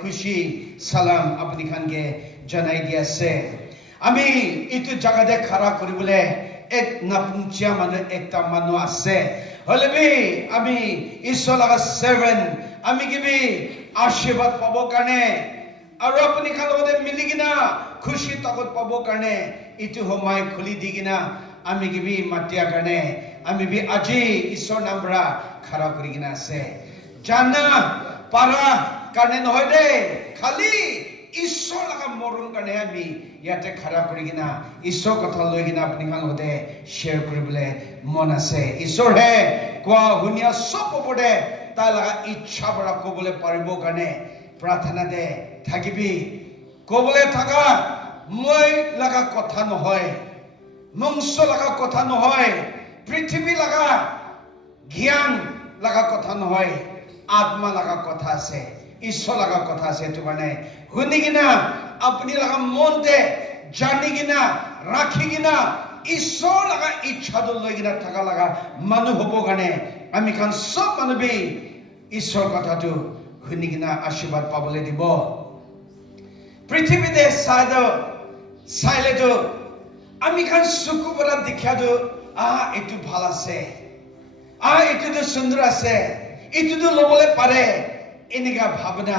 খুশি সালাম আপনি খানকে জানাই দিয়াছে আমি ইটো জায়গাতে খাড়া করিবলে এক নাপুঞ্চিয়া মানুহ একটা মানুহ আছে হলেবি আমি ঈশ্বর লাগা সেভেন আমি কিবি আশীর্বাদ পাব কাৰণে আৰু আপুনি খান লগতে মিলি কিনা খুশি তকত পাব কাৰণে ইটো সময় খুলি দি কিনা আমি কিবি মাতিয়া কাৰণে আমি বি আজি ঈশ্বৰ নামৰা খাড়া কৰি কিনা আছে জানা পাৰা কাৰণে নহয় দে খালি ঈশ্বৰ লাগা মৰণ কাৰণে আমি ইয়াতে খাড়া কৰি কিনা ঈশ্বৰ কথা লৈ কিনা আপুনি খান লগতে শ্বেয়াৰ কৰিবলৈ মন আছে ঈশ্বৰ হে কোৱা শুনিয়া সব ওপৰতে তাৰ লাগা ইচ্ছা পৰা ক'বলৈ পাৰিব কাৰণে প্ৰাৰ্থনা দে থাকিবি ক'বলৈ থাকা মই লাগা কথা নহয় মংস লাগা কথা নহয় পৃথিৱী লাগা জ্ঞান লাগা কথা নহয় আত্মা লাগা কথা আছে ঈশ্বৰ লাগা কথা আছে এটো কাৰণে শুনি কিনা আপুনি লাগা মনতে জানি কিনা ৰাখি কিনা ঈশ্বৰ লাগা ইচ্ছাটো লৈ কিনা থাকা লাগা মানুহ হ'ব কাৰণে আমি খান সব মানুহবি ঈশ্বৰ কথাটো শুনি কিনা আশীৰ্বাদ পাবলৈ দিব পৃথিৱীতে চাইলেতো আমি খান চকু পৰা দেখাটো এইটো ভাল আছে এইটোতো সুন্দৰ আছে এইটোতো ল'বলৈ পাৰে এনেকা ভাৱনা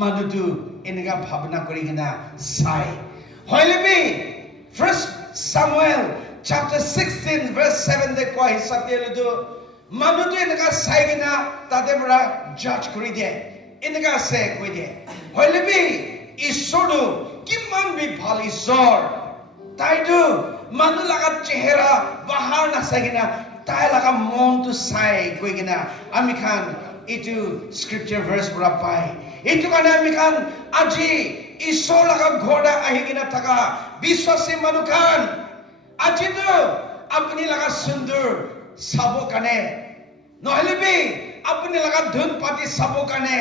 মানুহটো এনেকা ভাৱনা কৰি কিনা চাই হয়লেবি 1 Samuel chapter 16 verse 7 দে কোৱা হিচাপেতো মানুহটো এনেকা চাই কিনা তাতে পৰা জাজ কৰি দিয়ে এনেকা আছে কৈ দিয়ে হয়লেবি ঈশ্বৰটো কিমান বি ভাল ঈশ্বৰ তাইতো মানুহ লাগা চেহেৰা বাহাৰ নাচাই কিনা তাই লাগা মনটো চাই কৈ কিনা আমি খান এইটো স্ক্ৰিপচাৰ ভাৰ্ছ পৰা পাই এইটো কাৰণে আমি খান আজি ঈশ্বৰ লাগা ঘৰতে আহি কিনা থাকা বিশ্বাসী মানুহ খান আজিতো আপুনি লাগা সুন্দৰ চাব কাৰণে নহলেবি আপুনি লাগা ধুন পাতি চাব কাৰণে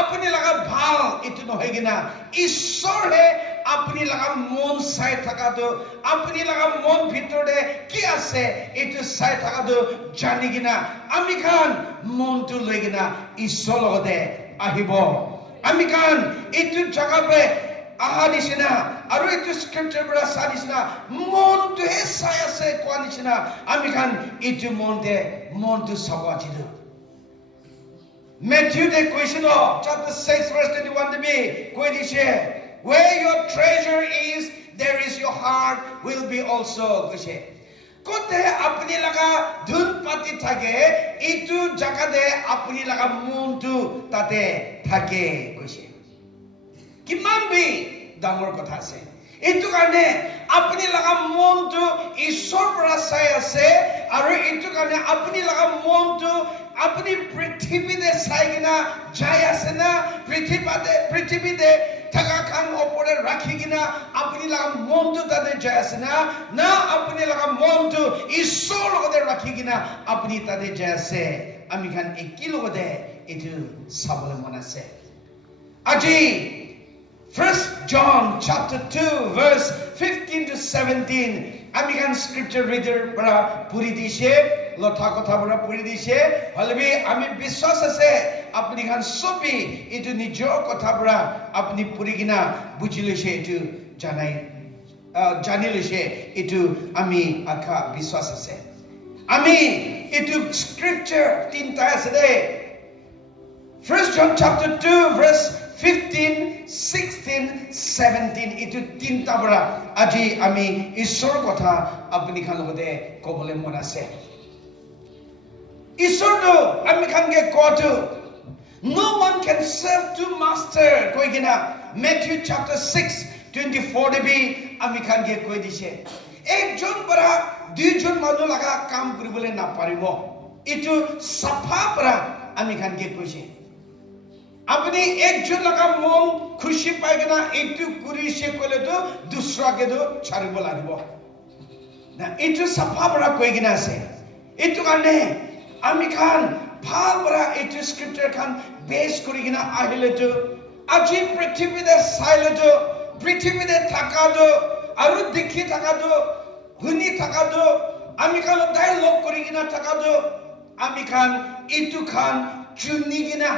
আপুনি লাগা ভাল এইটো নহয় কিনা ঈশ্বৰে আপুনি লাগা মন চাই থাকাটো আপুনি লাগা মন ভিতৰতে কি আছে এইটো চাই থাকাটো জানি কিনা আমি খান মনটো লৈ কিনা ঈশ্বৰ লগতে আহিব আমি খান এইটো জাগাতে আহা নিচিনা আৰু এইটো স্ক্ৰিপচাৰ পৰা চা নিচিনা মনটোহে চাই আছে কোৱা নিচিনা আমি খান এইটো মনটো চাব আজিতো Matthew de কৈছিল chapter 6 verse 21 be কৈ দিছে where your treasure is there is your heart will be also কৈছে কোতে আপুনি লাগা ধুন পাতি থাকে এইটো জাগাতে আপুনি লাগা মনটো তাতে থাকে কৈছে কিমান বি ডাঙৰ কথা আছে এইটো কাৰণে আপুনি লাগা মনটো ঈশ্বৰ পৰা চাই আছে আৰু এইটো কাৰণে আপুনি লাগা মনটো আপুনি পৃথিৱীতে চাই কিনা যাই আছে না পৃথিৱীতে থাকা খান ওপৰে ৰাখি কিনা আপুনি লাগা মনটো তাতে যাই আছে না আপুনি লাগা মনটো ঈশ্বৰ লগতে ৰাখি কিনা আপুনি তাতে যাই আছে আমি খান একি লগতে এইটো চাবলৈ মন আছে আজি 1 John chapter 2 verse 15 to 17 আমি খান স্ক্ৰিপচাৰ ৰিডাৰ পৰা পঢ়ি দিছে লঠা কথা পৰা পঢ়ি দিছে হলেবি আমি বিশ্বাস আছে আপুনি খান সবি এইটো নিজৰ কথা পৰা আপুনি পঢ়ি কিনা বুজি লৈছে এইটো জানি লৈছে এইটো আমি আশা বিশ্বাস আছে আমি এইটো স্ক্ৰিপচাৰ তিনটা আছে দে 1 John chapter 2 verse 15, 16, 17 itu tinta bara aji ami ঈশ্বৰ কথা আপুনি খান লগতে ক'বলৈ মন আছে ঈশ্বৰটো আমি খানকে কটো no one can serve two master কৈ কিনা Matthew chapter 6 24 দেবি আমি খানকে কৈ দিছে একজন পৰা দুইজন মানুহ লাগা কাম কৰিবলৈ নাপাৰিব ইটো সাফা পৰা আমি খানকে কৈছে আপনি একজন লাগা মন খুশি পাই কিনা এইটো কৰিছে কলেতো দুসৰাকেতো ছাড়িব লাগিব না এইটো সাফা পৰা কৈ কিনা আছে এইটো কাৰণে আমি খান ভাল পৰা এইটো স্ক্ৰিপচাৰ খান বেছ কৰি কিনা আহিলেতো আজি পৃথিৱীতে চাইলেতো পৃথিৱীতে থাকাটো আৰু দেখি থাকাটো শুনি থাকাটো আমি খান ডায়লগ কৰি কিনা থাকাটো আমি খান এইটো খান চুনি কিনা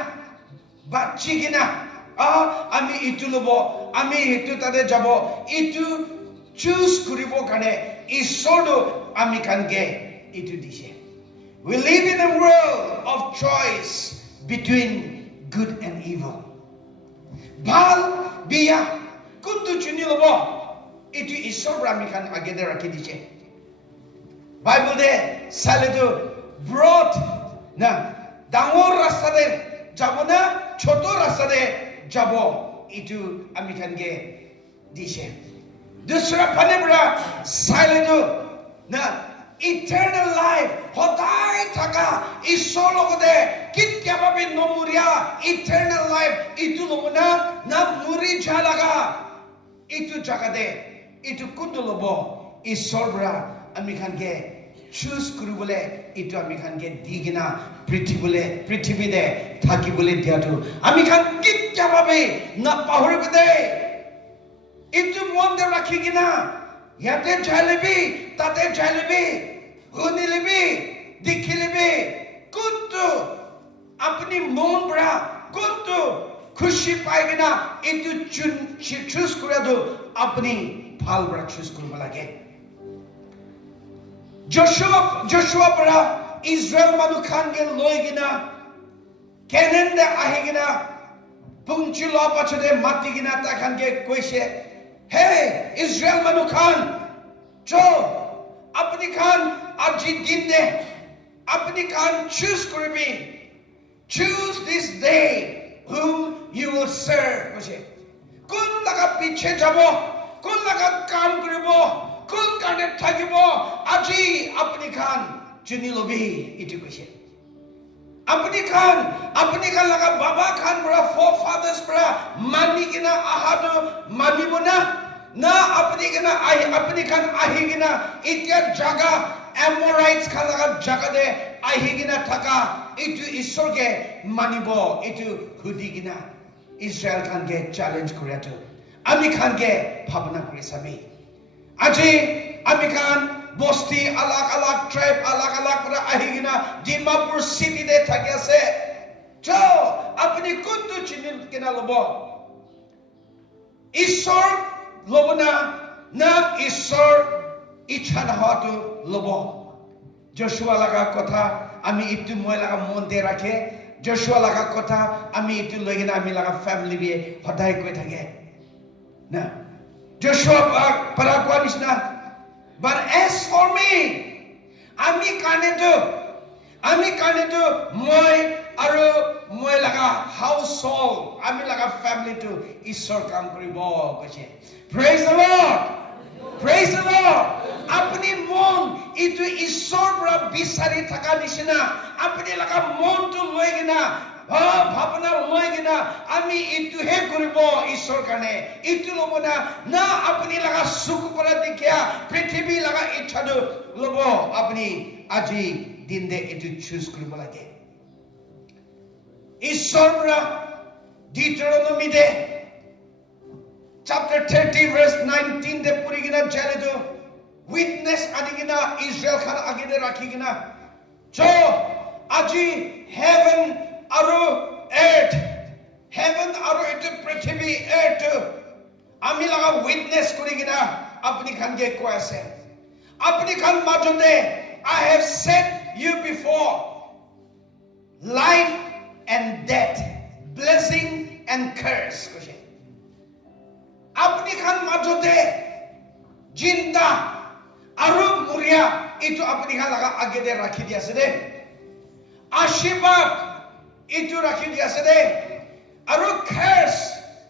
বাচ্চি কিনা আমি ইটো লব আমি হেতু তাতে যাব ইটো চুজ কৰিব কাৰণে ঈশ্বৰটো আমি কানকে ইটো দিছে we live in a world of choice between good and evil ভাল বিয়া কোনটো চুনি লব ইটো ঈশ্বৰ আমি কান আগেতে ৰাখি দিছে বাইবেল দে চালেটো ব্ৰড না ডাঙৰ ৰাস্তাতে যাব না ছোট ৰাস্তাতে যাব ইটো আমি কানকে দিছে দুসরা ফানে বড়া সাইলেটো না ইটারনাল লাইফ হদাই থাকা ঈশ্বর লগতে কিতকাভাবে নমুরিয়া ইটারনাল লাইফ ইটু লগনা না মুরি যা লাগা ইটু জাগাতে ইটু কোনটো লব ঈশ্বর বড়া আমি খানকে চুজ কৰিবলৈ ইটো আমি খানকে দি কিনা পৃথিৱীতে থাকিবলৈ দিয়াটো আমি খান কিতকাভাবে না পাহৰিব দে ইটো মনতে ৰাখি কিনা ইয়াতে যাইলেবি তাতে যাইলেবি শুনিলেবি দেখিলেবি কোনটো আপুনি মন পৰা কোনটো খুশি পাই কিনা ইটো চুজ কৰাটো আপুনি ভাল পৰা চুজ কৰিব লাগে জশুৱা পৰা ইজৰাইল মানুহ খানকে লৈ কিনা কেনেনে আহি কিনা পুঞ্চি লোৱা পাছতে মাতি কিনা তাখানকে কৈছে Hey, Israel Manu Khan, Joe, Apni Khan, Aji Dinde, Apni Khan, choose Kuribi. Choose this day whom you will serve. Kun laga piche jabo, kun laga kam karibo, kun kane thagibo, Aji Apni Khan, Junilobi, itu kushe. Apni Khan laga Baba Khan bra forefathers bra mani kina ahado mani bona na apni Khan ahi kina itya jaga Amorites Khan laga jaga de ahi kina thaka itu ishor ke manibo itu hudi kina Israel Khan ke challenge kuriato ami Khan ke bhabna kuri sabi aji ami Khan Bosti alak tribe alak para ahigina Dimapur city de thaki ase jo apni kuntu chinin kina lobo ishor lobona na ishor ichha na hatu lobo Joshua laga kotha ami itu moi laga mon de rakhe Joshua laga kotha ami itu logina ami laga family bi hodai koi thake na Joshua para kwa nisna But as for me, ami kaneto moi laga household, ami laga family to Ishor kam koribo koche. Praise the Lord. Praise the Lord. Apni mon itu Ishor bra bisari thaka nishina. Apni laga mon to loigina. ভাবনা লই কিনা আমি ইটো হে কৰিব ঈশ্বৰ কাৰণে ইটো লব না আপুনি লাগা সুখ পৰা দেখিয়া পৃথিৱী লাগা ইচ্ছাটো লব আপুনি আজি দিন দে ইটো চুজ কৰিব লাগে ঈশ্বৰ পৰা Deuteronomy De chapter 30 verse 19 de puri gina jaledo witness adigina Israel khan agide rakhi gina jo aji heaven aru earth heaven aru earth prithvi earth ami laga witness kori gina apni khan ke ko ase apni khan majote I have set you before life and death blessing and curse apni khan majote jinda aru muria itu apni khan laga age de rakhi dia ase de ashirwad itu rakhi dia ase de aru curse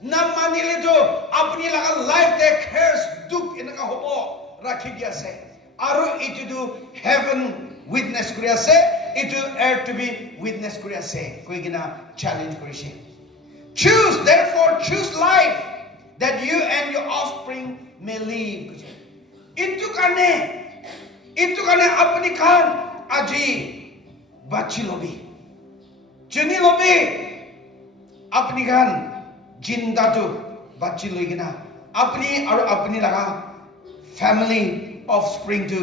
na manile jo apni laga life de curse duk enaka hobo rakhi dia ase aru itu do heaven witness kori ase itu earth to be witness kori ase koi gina challenge korise choose therefore choose life that you and your offspring may live itu kane apni khan aji bachi lobi chuni lobi apni khan jinda tu bachi loi gina apni aru apni laga family offspring to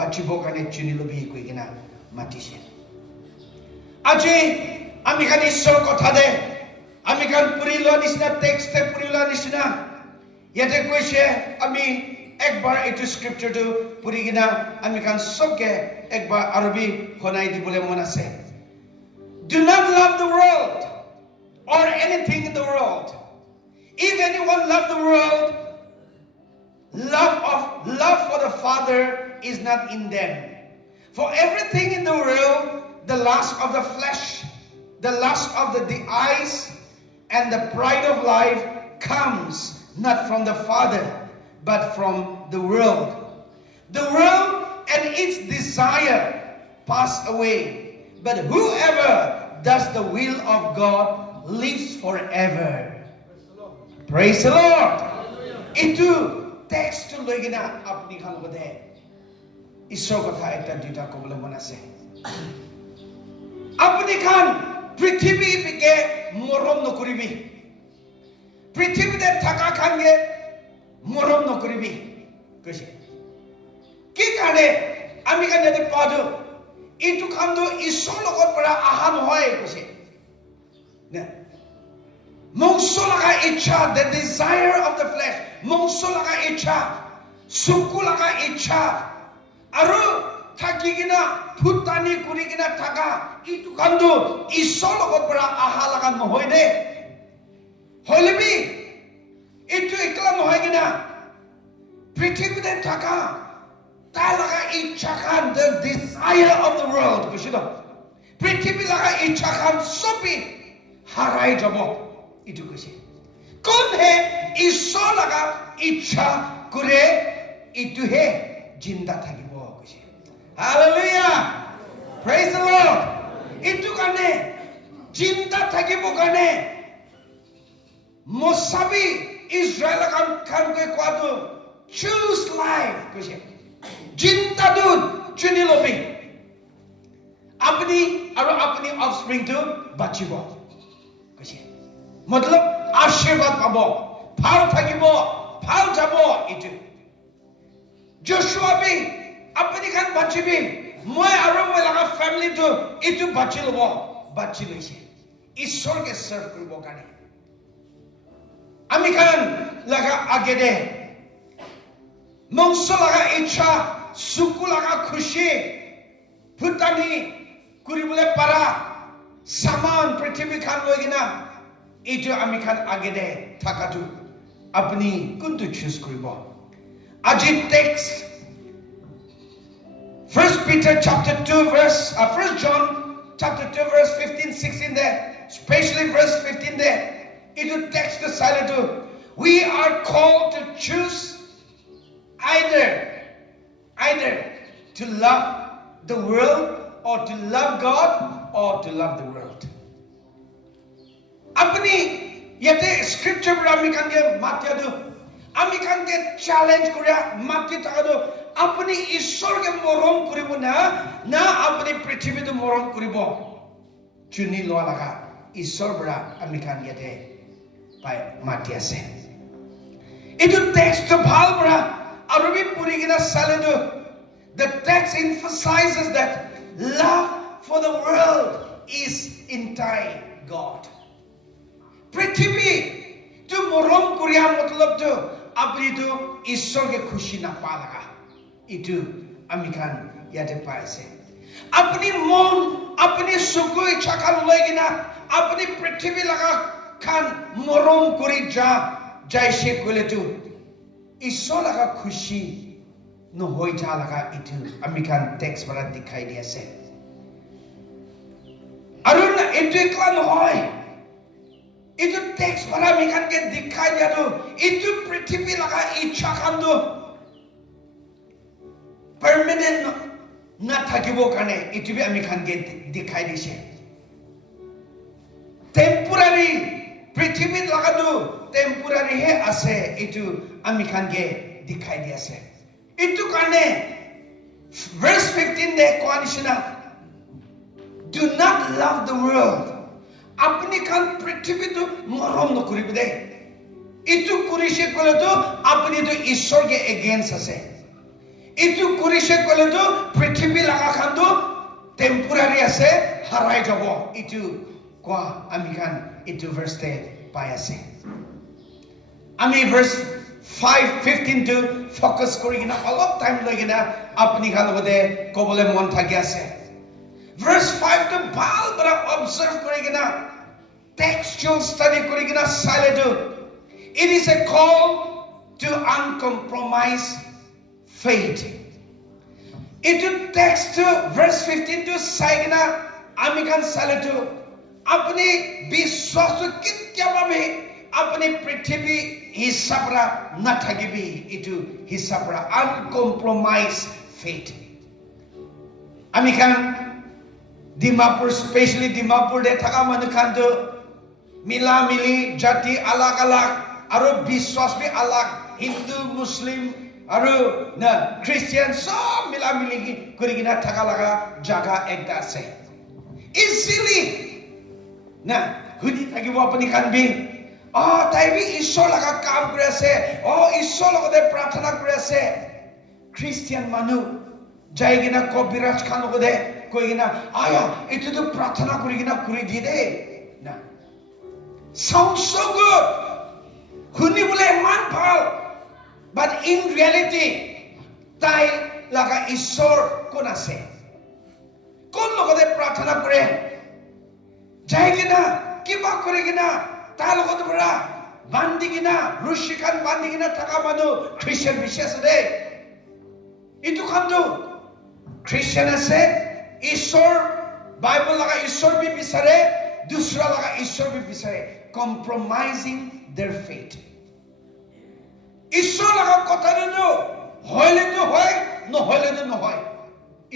bachi bokane chuni lobi koi gina matise aji ami khan ishor kotha de আমি খান পুরি লোৱা নিচিনা টেক্সটে পুৰি লোৱা নিচিনা ইয়াতে কৈছে আমি একবাৰ এইটো স্ক্ৰিপ্টৰটো পুৰি কিনা আমি খান সবকে একবাৰ আৰবী শুনাই দিবলৈ মন আছে Do not love the world or anything in the world. If anyone love the world, love for the Father is not in them. For everything in the world, the lust of the flesh, the lust of the eyes, and the pride of life comes not from the Father, but from the world. The world and its desire pass away, but whoever does the will of God lives forever. Praise the Lord. Itu text to logina apni khan bode. Ishor kotha ekta duita kobole mon ase. Apni khan পৃথিবী বিকে মরম নকরিবি পৃথিবীতে থাকা খানগে মরম নকরিবি কইছে কি কারণে আমি কানে পাদো ইটু খান্দো ঈশ্বর লগত পৰা আহা নহয় কইছে না মংস লাগা ইচ্ছা the desire of the flesh monks লাগা ইচ্ছা সুকু লাগা ইচ্ছা আৰু থাকি কিনা ফুটানি কৰি কিনা থাকা ইটু খান্দো ঈশ্বৰ লগত পৰা আহা লাগা নহয় দে হলিবি ইটু একলা নহয় কিনা পৃথিৱীতে থাকা তা লাগা ইচ্ছা খান the desire of the world বুঝিলো পৃথিৱী লাগা ইচ্ছা খান সবই হাৰাই যাব ইটু কৈছে কোন হে ঈশ্বৰ লাগা ইচ্ছা কৰে ইটু হে জিন্দা থাকিব কৈছে Hallelujah. Praise the Lord. Itu kane jinta thakibo kane Mosabi Israel kan ke kwado choose life koise jinta dud chuni lobi apni aru apni offspring to bachibo koise matlab ashirwad pabo phal thakibo phal jabo itu Joshua bi আপনি খান বাঁচিবি মই আৰু মই লাগা family তো ইটো বাঁচি লব বাঁচি লৈছে ঈশ্বৰকে সাৰ্ভ কৰিব কাৰণে আমি খান লাগা আগে দে মংস লাগা ইচ্ছা সুকু লাগা খুশি ফুটানি কৰিবলৈ পাৰা সামান পৃথিৱী খান লৈ কিনা ইটো আমি খান আগে দে থাকাটো আপুনি কোনটো চুজ কৰিব আজি text 1 Peter chapter 2 verse 1 John chapter 2 verse 15 16 there especially verse 15 there it will text the silent to we are called to choose either to love the world or to love God or to love the world apni yate scripture ami kan ge matya do ami kan ge challenge koria mati takado আপনি ঈশ্বরকে মরম করিব না না আপনি পৃথিবীতে মরম করিব চুনি লোৱা লাগা ঈশ্বৰ বৰা আমি খান ইয়াতে পাই মাতি আছে এইটো টেক্সট ভাল বৰা আৰু বি পুৰি কিনা চালেটো the text emphasizes that love for the world is anti God পৃথিবী তো মরম করিয়া মতলব তো আপনি তো ঈশ্বরকে খুশি না পা লাগা itu ami khan yate paise apni mon apni sukui chakal loigina apni prithvi laga khan morom kori jaise kole tu ishor laga khushi no hoi ja laga itu ami khan text bara dikhai di ase arun itu ekla nohoy itu text bara ami khan ke dikhai dia tu itu prithvi laga ichha khan do permanent na thakibo kane itubi ami khan ge dikhai dise temporary prithibhi lagadu temporary he ase itu ami khan ge dikhai di ase itu kane verse 15 de koanishna do not love the world apni khan prithibhi to morom no koribe de itu kurishe kole to apni to ishor ge against ase itu kurishe kole to prithibhi laga khan to temporary ase harai jabo itu kwa ami khan এইটো ভাৰ্সতে পাই আছে আমি ভাৰ্স 5:15 to focus কৰি কিনা অলপ time লৈ কিনা আপুনি খান লগতে ক'বলৈ মন থাকি আছে verse 5 to ভাল পৰা observe কৰি কিনা textual study কৰি কিনা চালে তো it is a call to uncompromised faith itu text to verse 15 to চাই কিনা আমি খান চালে তো আপুনি বিশ্বাস তো কেতিয়াবা अपने पृथ्वी हिसाबरा न থাকিবি इटु हिसाबरा uncompromised faith আমি খান ডিমাপুৰ স্পেশালি ডিমাপুৰ দে থাকা মানুহ খান তো মিলা মিলি জাতি আলাগ আলাগ আৰু বিশ্বাস বি আলাগ হিন্দু মুসলিম আৰু না খ্ৰীষ্টিয়ান সব মিলা মিলি কৰি কিনা থাকা লাগা জায়গা একটা আছে ইজিলি না হুদি থাকিব আপুনি খান বি তাই বি ঈশ্বৰ লগা কাম কৰি আছে ঈশ্বৰ লগতে প্ৰাৰ্থনা কৰি আছে খ্ৰীষ্টিয়ান মানুহ যাই কিনা কবিৰাজ খান লগতে কৈ কিনা এইটো প্ৰাৰ্থনা কৰি কিনা কৰি দি দে না sounds so good শুনিবলৈ ইমান ভাল but in reality তাই লগা ঈশ্বৰ কোন আছে কোন লগতে প্ৰাৰ্থনা কৰে যাই কিনা কিবা কৰি কিনা তার লগত বড়া বান্ধি কিনা রুশিকান বান্ধি কিনা থাকা মানুষ খ্রিস্টান বিশেষ রে ইটু খান্দু খ্রিস্টান আছে ঈশ্বর বাইবেল লাগা ঈশ্বর বি বিচারে দুসরা লাগা ঈশ্বর বি বিচারে কম্প্রোমাইজিং देयर फेथ ঈশ্বর লাগা কথা নো হইলে তো হয় নহলে তো নহয়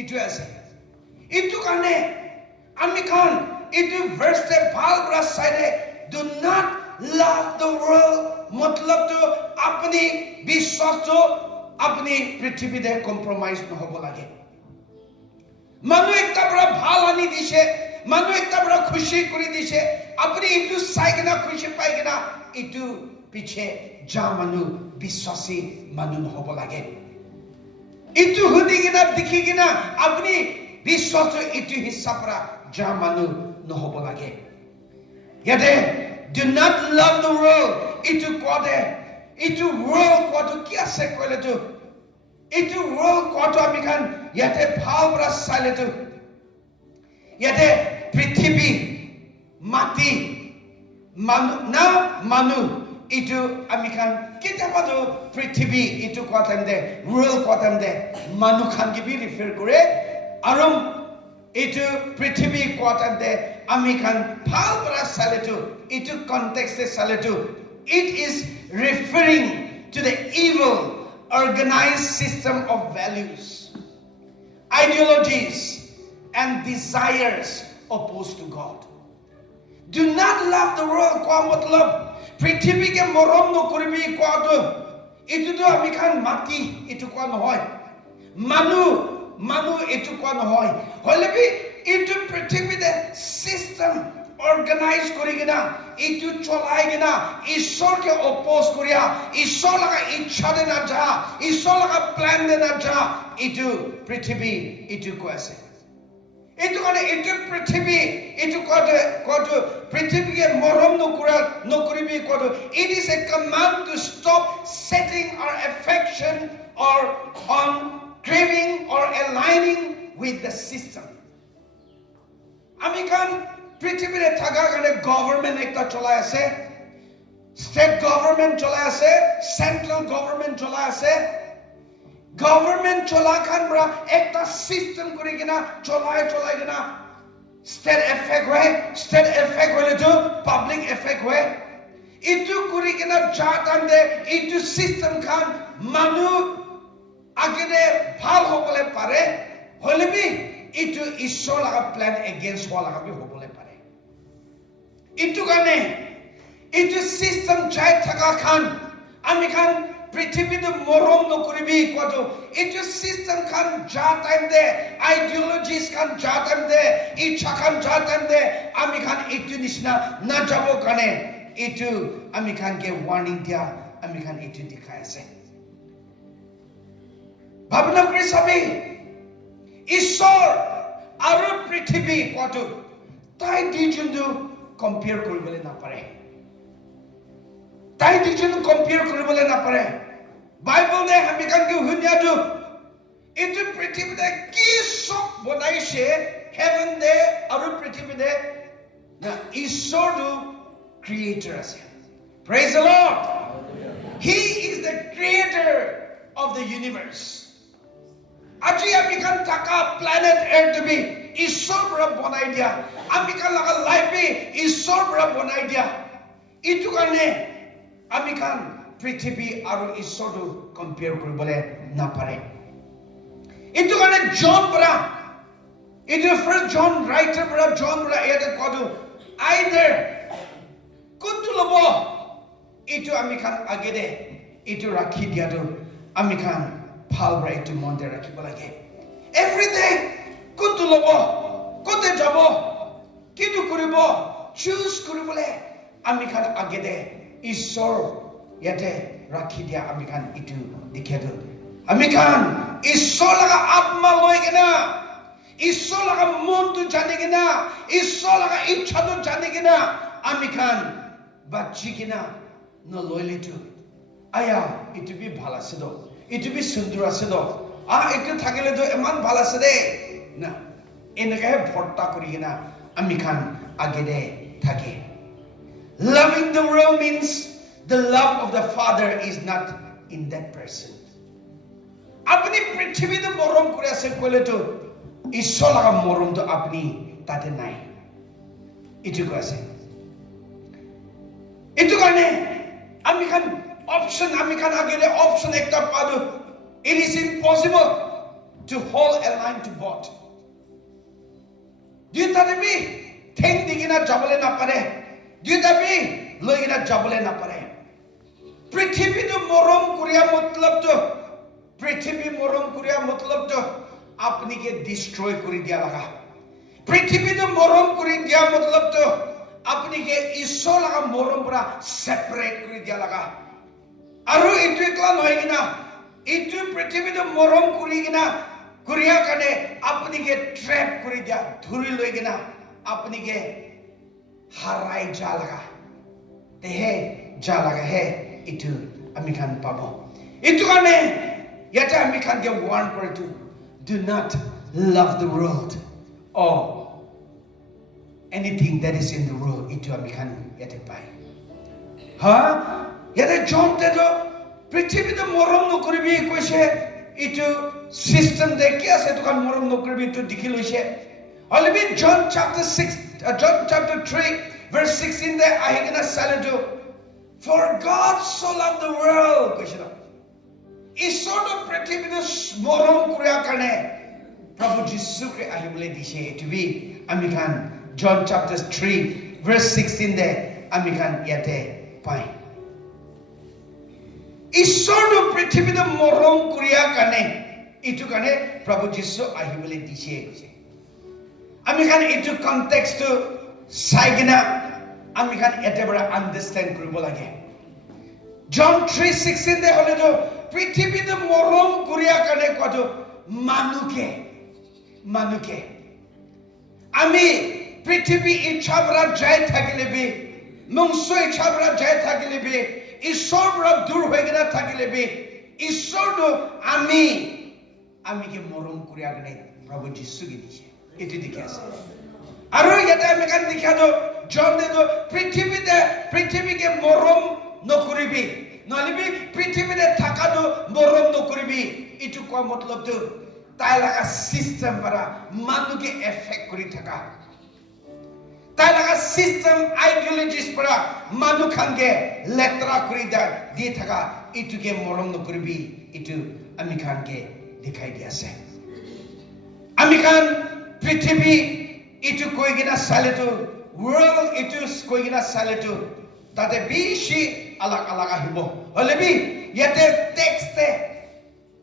ইটু আছে ইটু কানে আমি খান ইটু ভার্সে ভাল ব্রা সাইডে do not love the world मतलब तो अपनी विश्वास तो अपनी पृथ्वी दे compromise न होबो लागे मानु एकटा बड़ा ভাল आनी दिसे मानु एकटा बड़ा खुशी करी दिसे अपनी इटु साइगना खुशी पाइगना इटु पीछे जा मानु विश्वासी मानु न होबो लागे इटु हुदिगिना दिखिगिना अपनी विश्वास तो इटु हिसाबरा जा मानु न होबो लागे यादे do not love the world itu kode itu world kodu kia se kole tu itu world kodu amikan yate bhal bra sale tu yate prithvi mati manu itu amikan kita padu prithvi itu kotam de world kotam de manu khan ki bi refer kore arum itu prithvi kotam de amikan bhal bra sale tu itu context de sale tu it is referring to the evil organized system of values ideologies and desires opposed to God do not love the world kwa matlab prithvi ke morom no koribi kwa to itu to amikan mati itu kwa nohoy manu itu kwa nohoy holebi itu prithvi de system organize korigina itu cholaigina ishor ke oppose koria ishor laga ichha de na ja ishor laga plan de na ja itu prithvi itu ko ase itu kone itu prithvi itu kodu prithvi ke morom no koribi kodu it is a command to stop setting our affection or on craving or aligning with the system amikan পৃথিবীতে থাকা কারণে government একটা চলাই আছে state government চলাই আছে central government চলাই আছে গভর্নমেন্ট চলা খানরা একটা সিস্টেম করে কিনা চলাই কিনা স্টেট এফেক্ট হলে তো পাবলিক এফেক্ট হয় ইটু করে কিনা জাতাম দে ইটু সিস্টেম খান মানুষ আগে ভাল হবলে পারে হলে বি ইটু ঈশ্বর লাগা প্ল্যান এগেইনস্ট হওয়া লাগাবি হবলে পারে ইটু কারণে ইটু সিস্টেম চাই থাকা খান আমি খান পৃথিবীতে মরম নকরিবি কত ইটু সিস্টেম খান যা টাইম দে আইডিওলজিস খান যা টাইম দে ইচ্ছা খান যা টাইম দে আমি খান ইটু নিশনা না যাব কারণে ইটু আমি খানকে ওয়ার্নিং দিয়া আমি খান ইটু দেখাই আছে ভাবনা করে সবই ঈশ্বর আর পৃথিবী কত তাই দি জন্তু কম্পেয়াৰ কৰিবলৈ নাপাৰে তাই দুজন কম্পেয়াৰ কৰিবলৈ নাপাৰে বাইবেলে আমি কানকে শুনিয়াটো এইটো পৃথিৱীতে কি সব বনাইছে হেভেন দে আৰু পৃথিৱীতে না ঈশ্বৰটো ক্ৰিয়েটৰ আছে praise the lord he is the creator of the universe আজি আমি কান থাকা প্ল্যানেট এৰ্থ বি ঈশ্বৰ পৰা বনাই দিয়া আমি কান লগা লাইফ বি ঈশ্বৰ পৰা বনাই দিয়া ইটো কাৰণে আমি কান পৃথিৱী আৰু ঈশ্বৰটো কম্পেয়াৰ কৰিবলৈ নাপাৰে ইটো কাৰণে জন পৰা ইটো ফাৰ্ষ্ট জন ৰাইটাৰ পৰা জন পৰা এটা কটো আইদাৰ কোনটো ল'ব ইটো আমি কান আগেৰে ইটো ৰাখি দিয়াটো আমি কান ভাল পৰা ইটো মনতে ৰাখিব লাগে এভৰিথিং কোনটো ল'ব কোতে যাব কিটো কৰিব চুজ কৰিবলৈ আমি কান আগেৰে ঈশ্বৰ ইয়াতে ৰাখি দিয়া আমি কান ইটো দেখিয়াটো আমি কান ঈশ্বৰ লগা আত্মা লৈ কিনা ঈশ্বৰ লগা মনটো জানি কিনা ঈশ্বৰ লগা ইচ্ছাটো জানি কিনা আমি কান বাচি কিনা নলৈলেতো আয়া ইটো বি ভাল আছে দ ইটো বি সুন্দৰ আছে দ এইটো থাকিলেতো ইমান ভাল আছে দে না এনেকৈ ভৰ্তা কৰি কিনা আমি কান আগেৰে থাকে loving the world means the love of the father is not in that person আপনি পৃথিবীতে মৰম কৰি আছে কলেতো ঈশ্বৰ লগা মৰমটো আপনি তাতে নাই ইটো কৈছে ইটো কাৰণে আমি কান অপশন আমি কান আগেৰে অপশন একটা পাদো it is impossible to hold a line to both দুইটাতে বি ঠেং দি কিনা যাবলৈ নাপাৰে দুইটা বি লৈ কিনা যাবলৈ নাপাৰে পৃথিৱীটো মৰম কৰিয়া মতলবটো পৃথিৱী মৰম কৰিয়া মতলবটো আপনিকে ডিস্ট্ৰয় কৰি দিয়া লাগা পৃথিৱীটো মৰম কৰি দিয়া মতলবটো আপনিকে ঈশ্বৰ লগা মৰম পৰা সেপাৰেট কৰি দিয়া লাগা আৰু এইটো একলা নহয় কিনা এইটো পৃথিৱীটো মৰম কৰি কিনা কৰিয়া কাৰণে আপনিকে ট্ৰেপ কৰি দিয়া ধৰি লৈ কিনা আপনিকে হাৰাই যা লাগা তেহে যা লাগা হে ইটো আমি খান পাব ইটো কাৰণে ইয়াতে আমি খানকে ওয়াৰ্ন কৰি তো do not love the world or anything that is in the world ইটো আমি খান ইয়াতে পাই ইয়াতে জনতে তো পৃথিৱীতে মৰম নকৰিবি কৈছে ইটো সিস্টেম দে কি আছে তো কান মৰম নকৰিবি তো দেখি লৈছে অলবি John chapter 3 verse 16 there ahigina salatu for God so loved the world কৈছে ঈশ্বৰটো পৃথিৱীতে মৰম কৰিয়া কাৰণে প্ৰভু যীশুকে আহিবলৈ দিছে এটো বি আমি খান John chapter 3 verse 16 there আমি খান ইয়াতে পাই ঈশ্বৰটো পৃথিৱীতে মৰম কৰিয়া কাৰণে ইটো কাৰণে প্ৰভু যীশু আহিবলৈ দিছে কৈছে আমি খান ইটো কনটেক্সটো চাই কিনা আমি খান এতে বড় আন্ডাৰষ্টেণ্ড কৰিব লাগে John 3:16 দে হলেতো পৃথিৱীতে মৰম কৰিয়া কাৰণে কতো মানুকে আমি পৃথিৱী ইচ্ছাবৰা যাই থাকিলে বি মংস ইচ্ছাবৰা যাই থাকিলে বি ঈশ্বৰ পৰা দূৰ হৈ গনা থাকিলে বি ঈশ্বৰটো আমিকে মৰম কৰিয়া কাৰণে প্ৰভু যীশুকে দিছে এটি দেখি আছে আৰু ইয়াতে আমি কান দেখাতো জন দেতো পৃথিৱীকে মৰম নকৰিবি নলিবি পৃথিৱীতে থাকাটো মৰম নকৰিবি ইটো কোৱা মতলবটো তাই লাগা সিস্টেম পৰা মানুকে এফেক্ট কৰি থাকা তাই লাগা সিস্টেম আইডিয়োলজিস পৰা মানু খানকে লেতৰা কৰি দি থাকা ইটোকে মৰম নকৰিবি ইটো আমি খানকে দেখাই দি আছে আমি খান পৃথিৱী ইটো কৈ কিনা চালেতো world ইটো কৈ কিনা চালেতো তাতে বেশি আলাগ আহিব হলেবি ইয়াতে টেক্সটে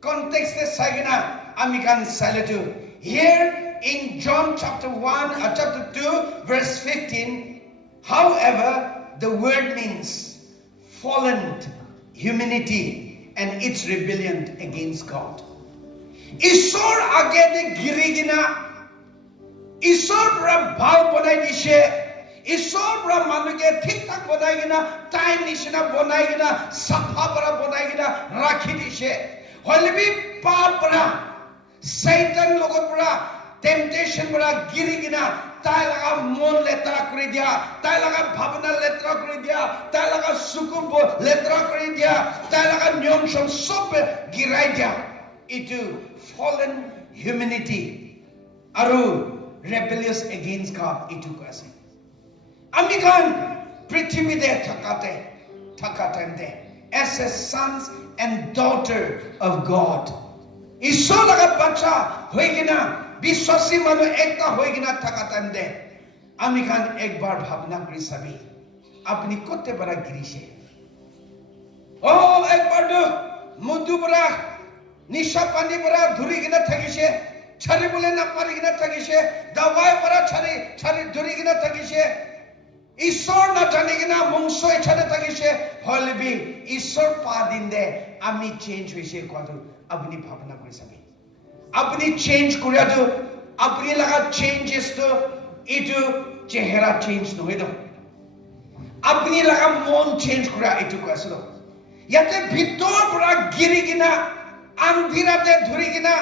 কনটেক্সটে চাইগিনা আমি কান চালেতো here in John chapter 2 verse 15 however the word means fallen humanity and its rebellion against God ঈশ্বৰ আগেতে গিৰিগিনা ঈশ্বৰ পৰা ভাল বনাই দিছে ঈশ্বৰ পৰা মানুহকে ঠিক ঠাক বনাই কিনা টাইম নিচিনা বনাই কিনা চাফা পৰা বনাই কিনা ৰাখি দিছে হলিবি পাপ পৰা শয়তান লগত পৰা টেম্পটেশ্যন পৰা গিৰি কিনা তাই লগা মন লেতেৰা কৰি দিয়া তাই লগা ভাৱনা লেতেৰা কৰি দিয়া তাই লগা চকু লেতেৰা কৰি দিয়া তাই লগা নিয়ম সব গিৰাই দিয়া ইটো fallen humanity আৰু rebellious against God ইটো আছে আমি খান পৃথিৱীতে থাকাতে as a sons and daughter of God ঈশ্বৰ লগা বাচ্চা হৈ কিনা বিশ্বাসী মানুহ একটা হৈ কিনা থাকাতে আমি খান একবাৰ ভাবনা কৰি চাবি আপুনি কতে পৰা গিৰিছে একবাৰ মধু পৰা নিশা পানী পৰা ধৰি কিনা থাকিছে ছাড়িবলৈ নাপাৰি কিনা থাকিছে দাৱাই পৰা ছাড়ি ধৰি কিনা থাকিছে ঈশ্বৰ নাজানি কিনা মংস ইচ্ছাতে থাকিছে হলিবি ঈশ্বৰ পা দিন দে আমি চেঞ্জ হৈছে কোৱাটো আপুনি ভাবনা কৰি চাবি আপুনি চেঞ্জ কৰিয়াটো আপুনি লগা চেঞ্জেছটো এইটো চেহেৰা চেঞ্জ নহয় তো আপুনি লগা মন চেঞ্জ কৰা এইটো কৈছিল ইয়াতে ভিতৰ পৰা গিৰি কিনা আন্ধিৰাতে ধৰি কিনা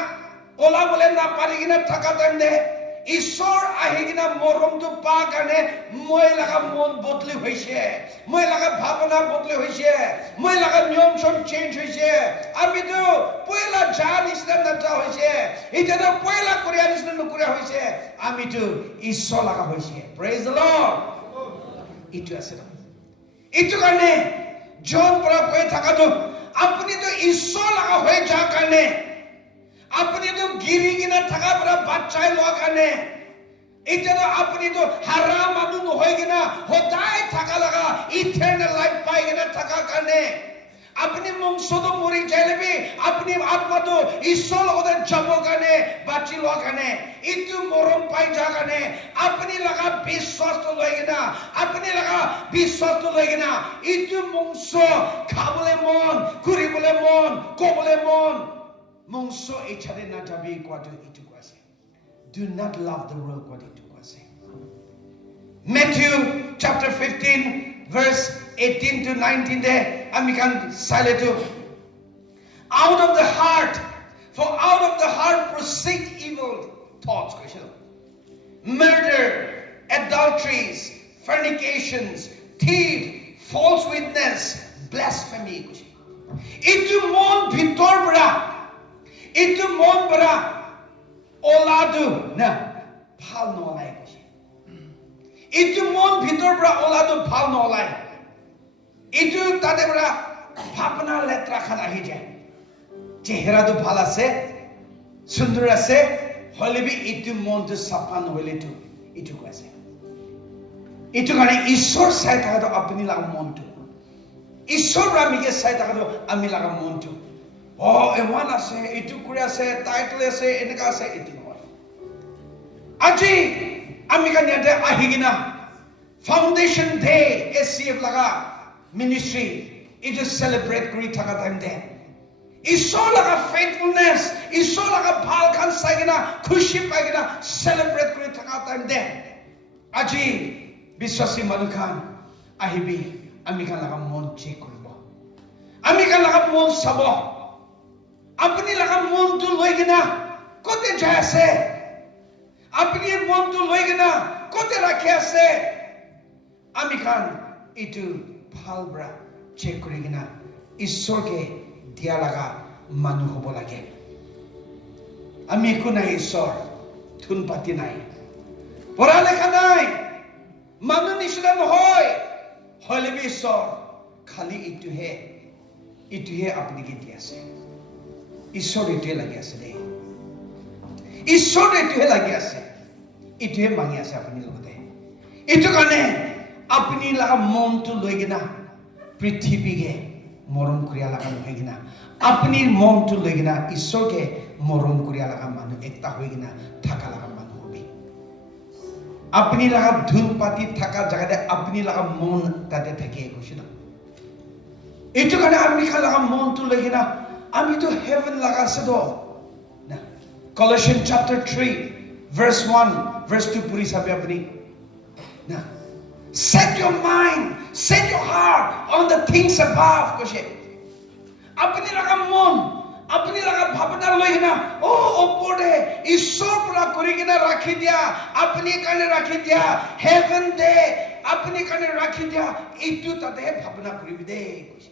ওলাবলৈ নাপাৰি কিনা থাকাতে ঈশ্বৰ আহি কিনা মৰমটো পা কাৰণে মই লগা মন বদলি হৈছে মই লগা ভাৱনা বদলি হৈছে মই লগা নিয়ম সব চেঞ্জ হৈছে আমিতো পয়লা যা নিচিনা নাজা হৈছে এতিয়া পয়লা কৰিয়া নিচিনা নকৰিয়া হৈছে আমিতো ঈশ্বৰ লগা হৈছে প্ৰেজ দ্য লৰ্ড ইটো আছে ইটো কাৰণে জন পৰা কৈ থাকাটো আপুনিতো ঈশ্বৰ লগা হৈ যা কাৰণে আপুনিতো গিৰি কিনা থাকা পৰা বাচ্চাই লোৱা কাৰণে এতিয়াতো আপুনিতো হাৰা মানুহ নহয় কিনা সদায় থাকা লগা ইটাৰনেল লাইফ পাই কিনা থাকা কাৰণে আপুনি মংসটো মৰি যাইলেবি আপুনি আত্মাটো ঈশ্বৰ লগতে যাব কাৰণে বাচি লোৱা কাৰণে ইটো মৰম পাই যা কাৰণে আপুনি লগা বিশ্বাসটো লৈ কিনা আপুনি লগা বিশ্বাসটো লৈ কিনা ইটো মংস খাবলৈ মন ঘূৰিবলৈ মন ক'বলৈ মন মংসো ইচ্ছাতে না যাবি কোৱাটো ইটো কৈছে do not love the world কোৱাটো ইটো কৈছে Matthew chapter 15 verse 18 to 19 দে আমি কান চাইলে তো out of the heart for out of the heart proceed evil thoughts কৈছে murder adulteries fornications thief false witness blasphemy কৈছে ইটো মন ভিতৰ পৰা itu mon bara oladu na phal no lai কৈছে itu mon bhitor bara oladu phal no lai itu tade bara bhapna letra khan ahi যায় chehra to bhal ase sundor ase holibi itu mon to safa নহলে to itu কৈছে itu কাৰণে ঈশ্বৰ চাই থাকাটো আপুনি লাগা মনটো ঈশ্বৰ ৰামিকে চাই থাকাটো আমি লাগা মনটো এমান আছে এইটো কৰি আছে টাইটেল আছে এনেকা আছে এইটো নহয় আজি আমি কানিয়াতে আহি কিনা ফাউণ্ডেশ্যন ডে এছচিএফ লগা মিনিষ্ট্ৰী এইটো চেলিব্ৰেট কৰি থকা টাইম দে ঈশ্বৰ লগা ফেইথফুলনেছ ঈশ্বৰ লগা ভাল খান চাই কিনা খুচি পাই কিনা চেলিব্ৰেট কৰি থকা টাইম দে আজি বিশ্বাসী মানুহ খান আহিবি আমি খান লগা মন চেক কৰিব আমি খান লগা মন চাব আপুনি লগা মনটো লৈ কিনা কতে যায় আছে আপুনি মনটো লৈ কিনা কতে ৰাখি আছে আমি খান এইটো ভাল বৰা চেক কৰি কিনা ঈশ্বৰকে দিয়া লগা মানুহ হ'ব লাগে আমি একো নাই ঈশ্বৰ ধুন পাতি নাই পঢ়া লেখা নাই মানুহ নিচিনা নহয় হলে ঈশ্বৰ খালি এইটোহে আপুনি কি দি আছে ঈশ্বৰ এইটোহে লাগি আছে দেই ঈশ্বৰ এইটোহে লাগি আছে এইটোহে মাঙি আছে আপুনি লগতে এইটো কাৰণে আপুনি লগা মনটো লৈ কিনা পৃথিৱীকে মৰম কৰিয়া লগা নহয় কিনা আপুনি মনটো লৈ কিনা ঈশ্বৰকে মৰম কৰিয়া লগা মানুহ একটা হৈ কিনা থাকা লগা মানুহ হবি আপুনি লগা ধূল পাতি থাকা জাগাতে আপুনি লগা মন তাতে থাকে কৈছে না এইটো কাৰণে আমি লগা মনটো লৈ কিনা আমি তো হেভেন লাগা আছে তো না Colossians chapter 3 verse 1 verse 2 Puri সাবে আপনি না Set your mind, set your heart on the things above. Koshe. Apni laga mon, apni laga bhavna loi na. Oh, opore, Ishor pura kori kina rakhi dia. Apni kane rakhi dia. Heaven de, apni kane rakhi dia. Itu tate bhavna kori bide. Koshe.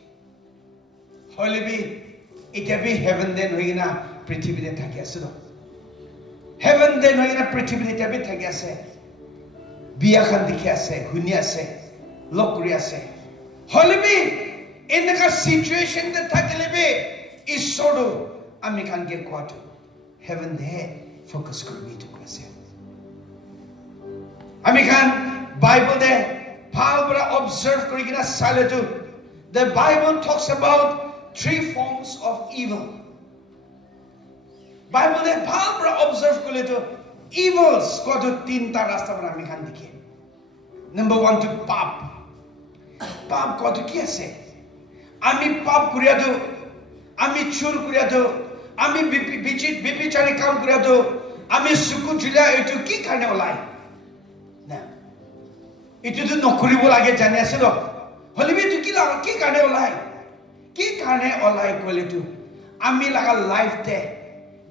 Holy be, it be heaven de loi na. Prithvi de thaki ase do. Heaven de loi na prithvi de tabi thaki ase. Biya khan dikhi ase, huni ase, lokuri ase. Holy be, in the situation that thakile be, is sodo, ami khan ge kwato. Heaven de focus kuri to kwase. Ami khan Bible de palbra observe kuri kina salatu. The Bible talks about 3 forms of evil. Bible de palbra observe kuri to evils ko to 3 ta rasta par ami khan dikhe. Number 1 to pap. Pap ko to ki ase? Ami pap kuriya do, ami chur kuriya do, ami bipi chari kam kuriya do, ami suku jila itu ki karne olai. Na. Itu to nokuri bolage jane ase do. Holi bi tu ki la ki karne olai. Ki karne olai kole tu. Ami laga life te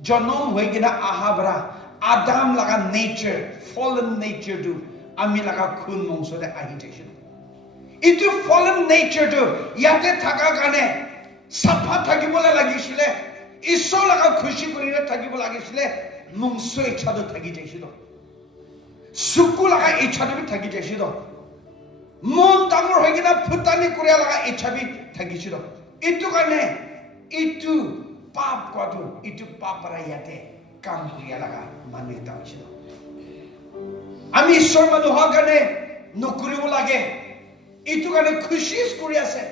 jonom hoi gina ahabra Adam laga nature, fallen nature do. Ami laga khun mongso de agitation. Itu fallen nature do. Yate thaka kane sapha thakibole lagishile. Iso laga khushi korine thakibole lagishile. Mongso ichha do thaki jaisilo. Suku laga ichha do bi thaki jaisilo. Mon tamor hoi gina phutani kuriya laga ichha bi thaki jaisilo. Itu kane itu pap kodu. Itu papara yate kam kuriya laga manu ta hoisilo. Ami Ishor manuha kane nokuribo lage. Itu kane khushis kuri ase.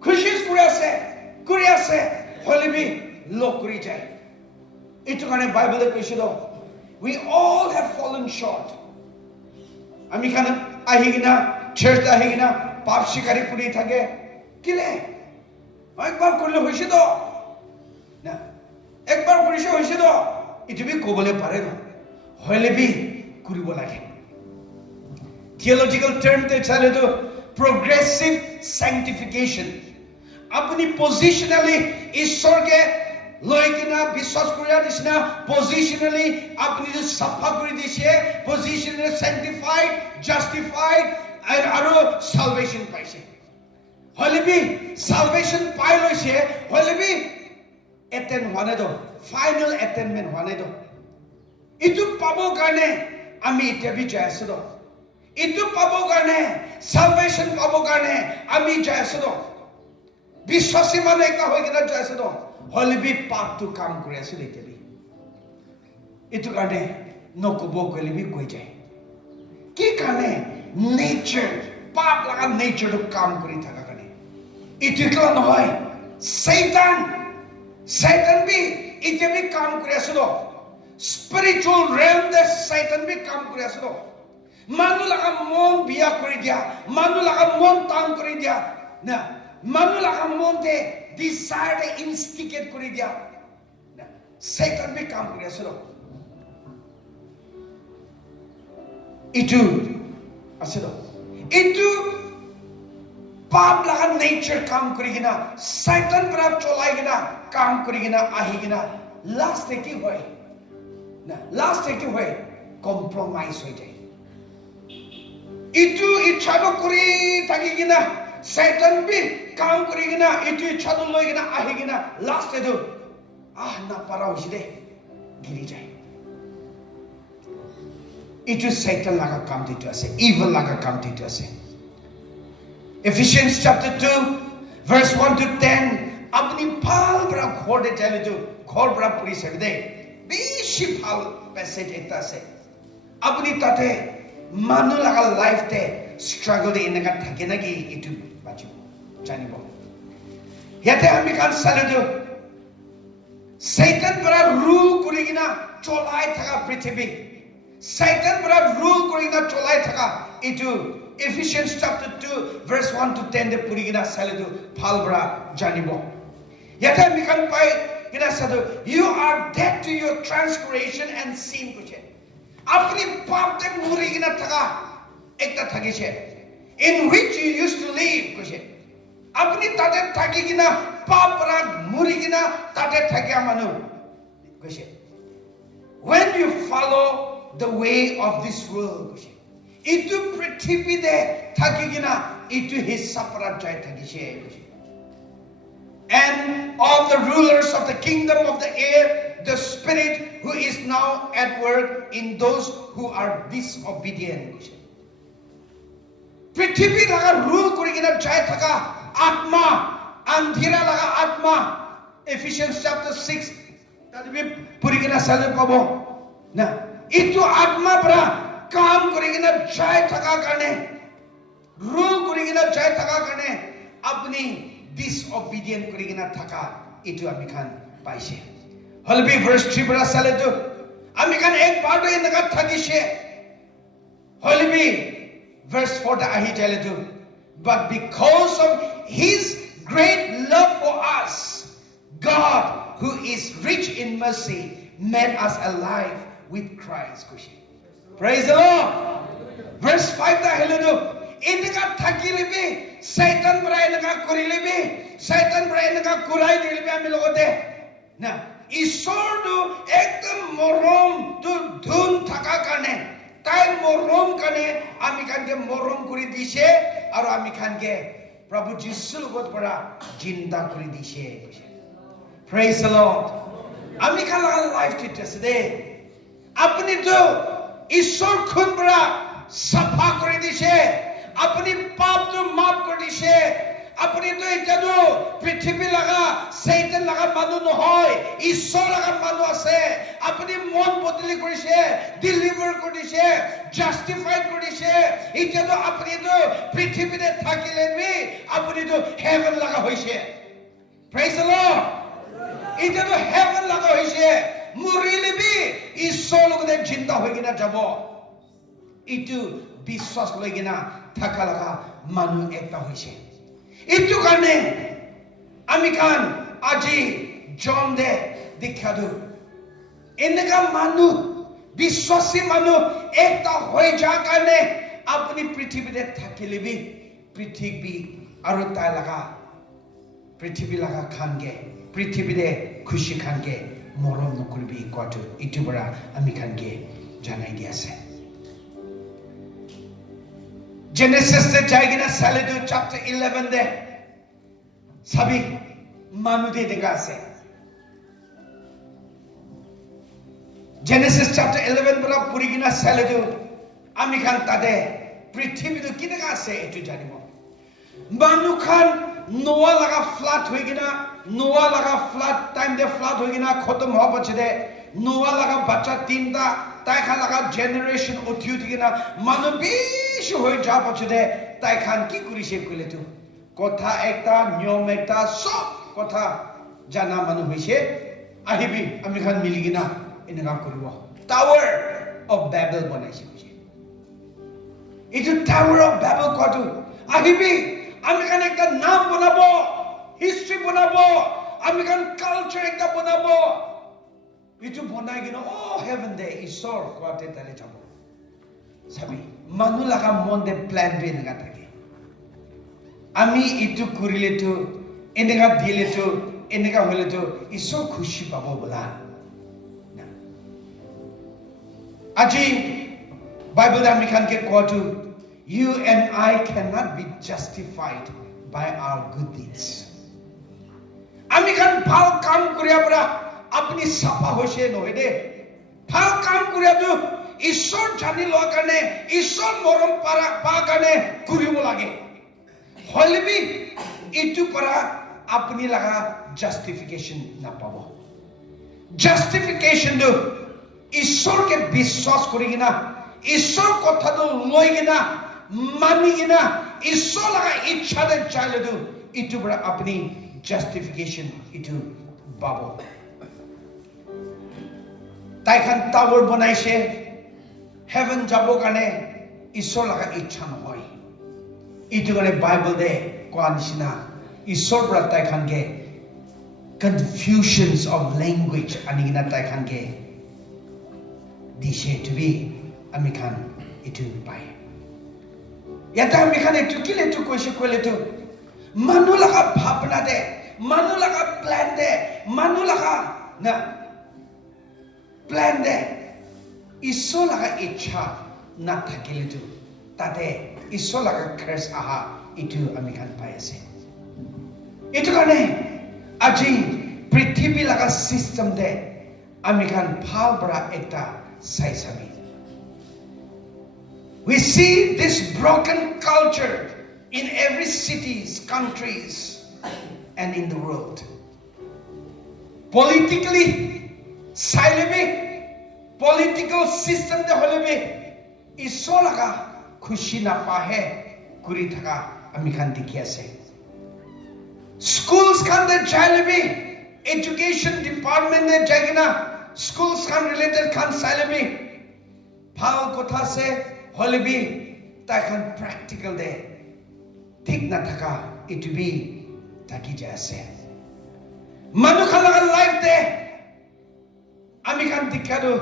Khushis kuri ase. Kuri ase. Holibi lokuri jai. Itu kane Bible e koisilo. We all have fallen short. Ami kane ahigina church ahigina pap shikari kuri thake. Kile? Ekbar korle hoise do. Na. Ekbar korise hoise do. Itu bi kobole pare do. Holibi theological term te chale to progressive sanctification. Apni positionally Ishor ke loikina biswas kuriya disna positionally apni jo sapha kuri dishe positionally sanctified, justified and aro salvation paise. Holibi salvation pai loise holibi attain hone do final attainment hone do. Itu pabo karne ami ite bi jai ase do. Itu pabo karne salvation pabo karne ami jai ase do. Biswasi manu ekta hoi kina jai ase do. Holi bi pap tu kam kuri ase ite bi. Itu karne nokobo koli bi koi jai. Ki karne nature pap laga nature tu kam kuri thaka karne. Itu ikla nohoi. Satan bi ite bi kam kuri ase do. Spiritual realm de Satan bi kam kuri ase do. Manu laga mon biya kuri dia, manu laga mon tang kuri dia. Na, manu laga mon te desire de instigate kuri dia. Na, Satan bi kam kuri ase do. Itu ase do. Itu pap laga nature kam kuri gina, Satan prap cholai gina, kam kuri gina, ahi gina. Last te ki hoy? Last take away compromise ho jai. Itu ichha kuri thaki gina Satan bi kam kuri gina itu ichha do loi gina ahi gina last te do na para hoiside giri jai. Itu Satan laga kam ditu ase, evil laga kam ditu ase. Ephesians chapter 2 verse 1 to 10 apni phal bra khor de chale to khor bra puri sakde. Beshi phal passage ekta ase. Apni tate manu laga life te struggle de inaka thake na ki itu bachu janibo. Yate ami kan saledo Satan para rule kuri gina cholai thaka prithvi. Satan para rule kuri gina cholai thaka itu Ephesians chapter 2 verse 1 to 10 de puri gina saledo phal bra janibo. Yate ami kan pai you are dead to your transgression and sin. Apni paap te muri gina thaka ekta thakise, in which you used to live kuse. Apni tate thaki kina papra muri kina tate thaki amanu kuse. When you follow the way of this world kuse. Itu prithvi de thaki kina itu his sapra jai thakise kuse. And all the rulers of the kingdom of the air, the spirit who is now at work in those who are disobedient. Prithvi laga rule kuri kina jai thaka atma, andhira laga atma. Ephesians chapter 6. Tadi bi puri kina salu pabo. Na, itu atma pra kaam kuri kina jai thaka karne, rule kuri kina jai thaka karne, apni disobedient kuri kina thaka itu ami khan paise. Holbi verse 3 bara sale tu ami khan ek part enaka thakise. Holbi verse 4 ta ahi chale tu, but because of his great love for us, God who is rich in mercy made us alive with Christ. Praise the Lord. Verse 5 ta hele tu enaka thakilibi Satan bara enaka kurilibi, Satan bara enaka kurai dilibi ami logote na Ishor tu ekdam morom tu dhun thaka karne tai morom karne ami khan ke morom kuri dise aru ami khan ke Prabhu Jisu logot para jinda kuri dise. Praise the Lord. Ami khan laga life ti today apni tu Ishor khun para safa kuri dise, apni paap tu maaf kuri dise, apni tu etadu prithvi laga Satan laga manu nohoy, Ishor laga manu ase, apni mon bodli korise, deliver korise, justified korise, etadu apni tu prithvi te thakilenbi apni tu heaven laga hoise. Praise the Lord. Etadu heaven laga hoise, murilibi Ishor logote jinda hoigina jabo. Itu বিশ্বাস লৈ কিনা থাকা লাগা মানুহ একটা হৈছে. এইটো কাৰণে আমি কান আজি জন দে দীক্ষা দিওঁ এনেকা মানুহ বিশ্বাসী মানুহ একটা হৈ যা কাৰণে আপুনি পৃথিৱীতে থাকিলেবি পৃথিৱী আৰু তাই লাগা পৃথিৱী লাগা খানগে পৃথিৱীতে খুশি খানগে মৰম নকৰিবি কোৱাটো এইটো পৰা আমি খানগে জানাই দি আছে. Genesis se jaigina salidu chapter 11 de sabi manu de dekha ase. Genesis chapter 11 pura purigina salidu ami khan tade prithvi tu kideka ase etu janibo. Manu khan Noah laga flood hoigina Noah laga flood time de flood hoigina khotom hoba chide Noah laga bacha tinta tai khan laga generation uthiu digina manu bishi hoi ja pachide tai khan ki kurise kule tu kotha ekta nyom ekta sob kotha jana manu hoise ahibi ami khan miligina enaka koribo Tower of Babel banaise hoise. Itu Tower of Babel kotu ahibi ami khan ekta naam banabo, history banabo, ami khan culture ekta banabo. Itu bonai gina oh heaven de Ishor koate tale jabo. Sabi manu laga mon de plan be naga thake. Ami itu kurile tu enega dile tu enega hole tu Ishor khushi pabo bola. Na. Aji Bible da mikhan ke kotu you and I cannot be justified by our good deeds. Ami khan bhal kam kuriya pura apni safa hoise nohe de bhal kaam kuriya tu Ishor jani loa karne Ishor morom para pa karne kuribo lage holebi itu para apni laga justification na pabo. Justification tu Ishor ke biswas korigina Ishor kotha tu loigina manigina Ishor laga ichha de chale tu itu para apni justification itu babo. Tai khan tower banaise heaven jabo kane Ishor laga ichha nohoy. Itu kane Bible de koa nishina Ishor pra tai khan ke confusions of language anigina tai khan ke dishe to be ami khan itu pai. ইয়াতে আমি খান এইটো কিলে তো কৈছে কইলে তো মানুহ লাগা ভাবনা দে মানুহ লাগা প্ল্যান দে মানুহ লাগা না প্ল্যান দে ঈশ্বৰ লাগা ইচ্ছা না থাকিলে তো তাতে ঈশ্বৰ লাগা খাস আহা ইটো আমি খান পাই আছে ইটো কাৰণে আজি পৃথিৱী লাগা সিস্টেম দে আমি খান ভাল বৰা একটা চাইছামি we see this broken culture in every cities countries and in the world politically silently political system de holebe ishor laga khushi na pahe kuri thaka ami khan dikhi ase schools khan de jailebi education department de jagina schools khan related khan silently bhal kotha se holebe ta khan practical de thik na thaka it be taki jaise manu khan laga life de ami khan dikhado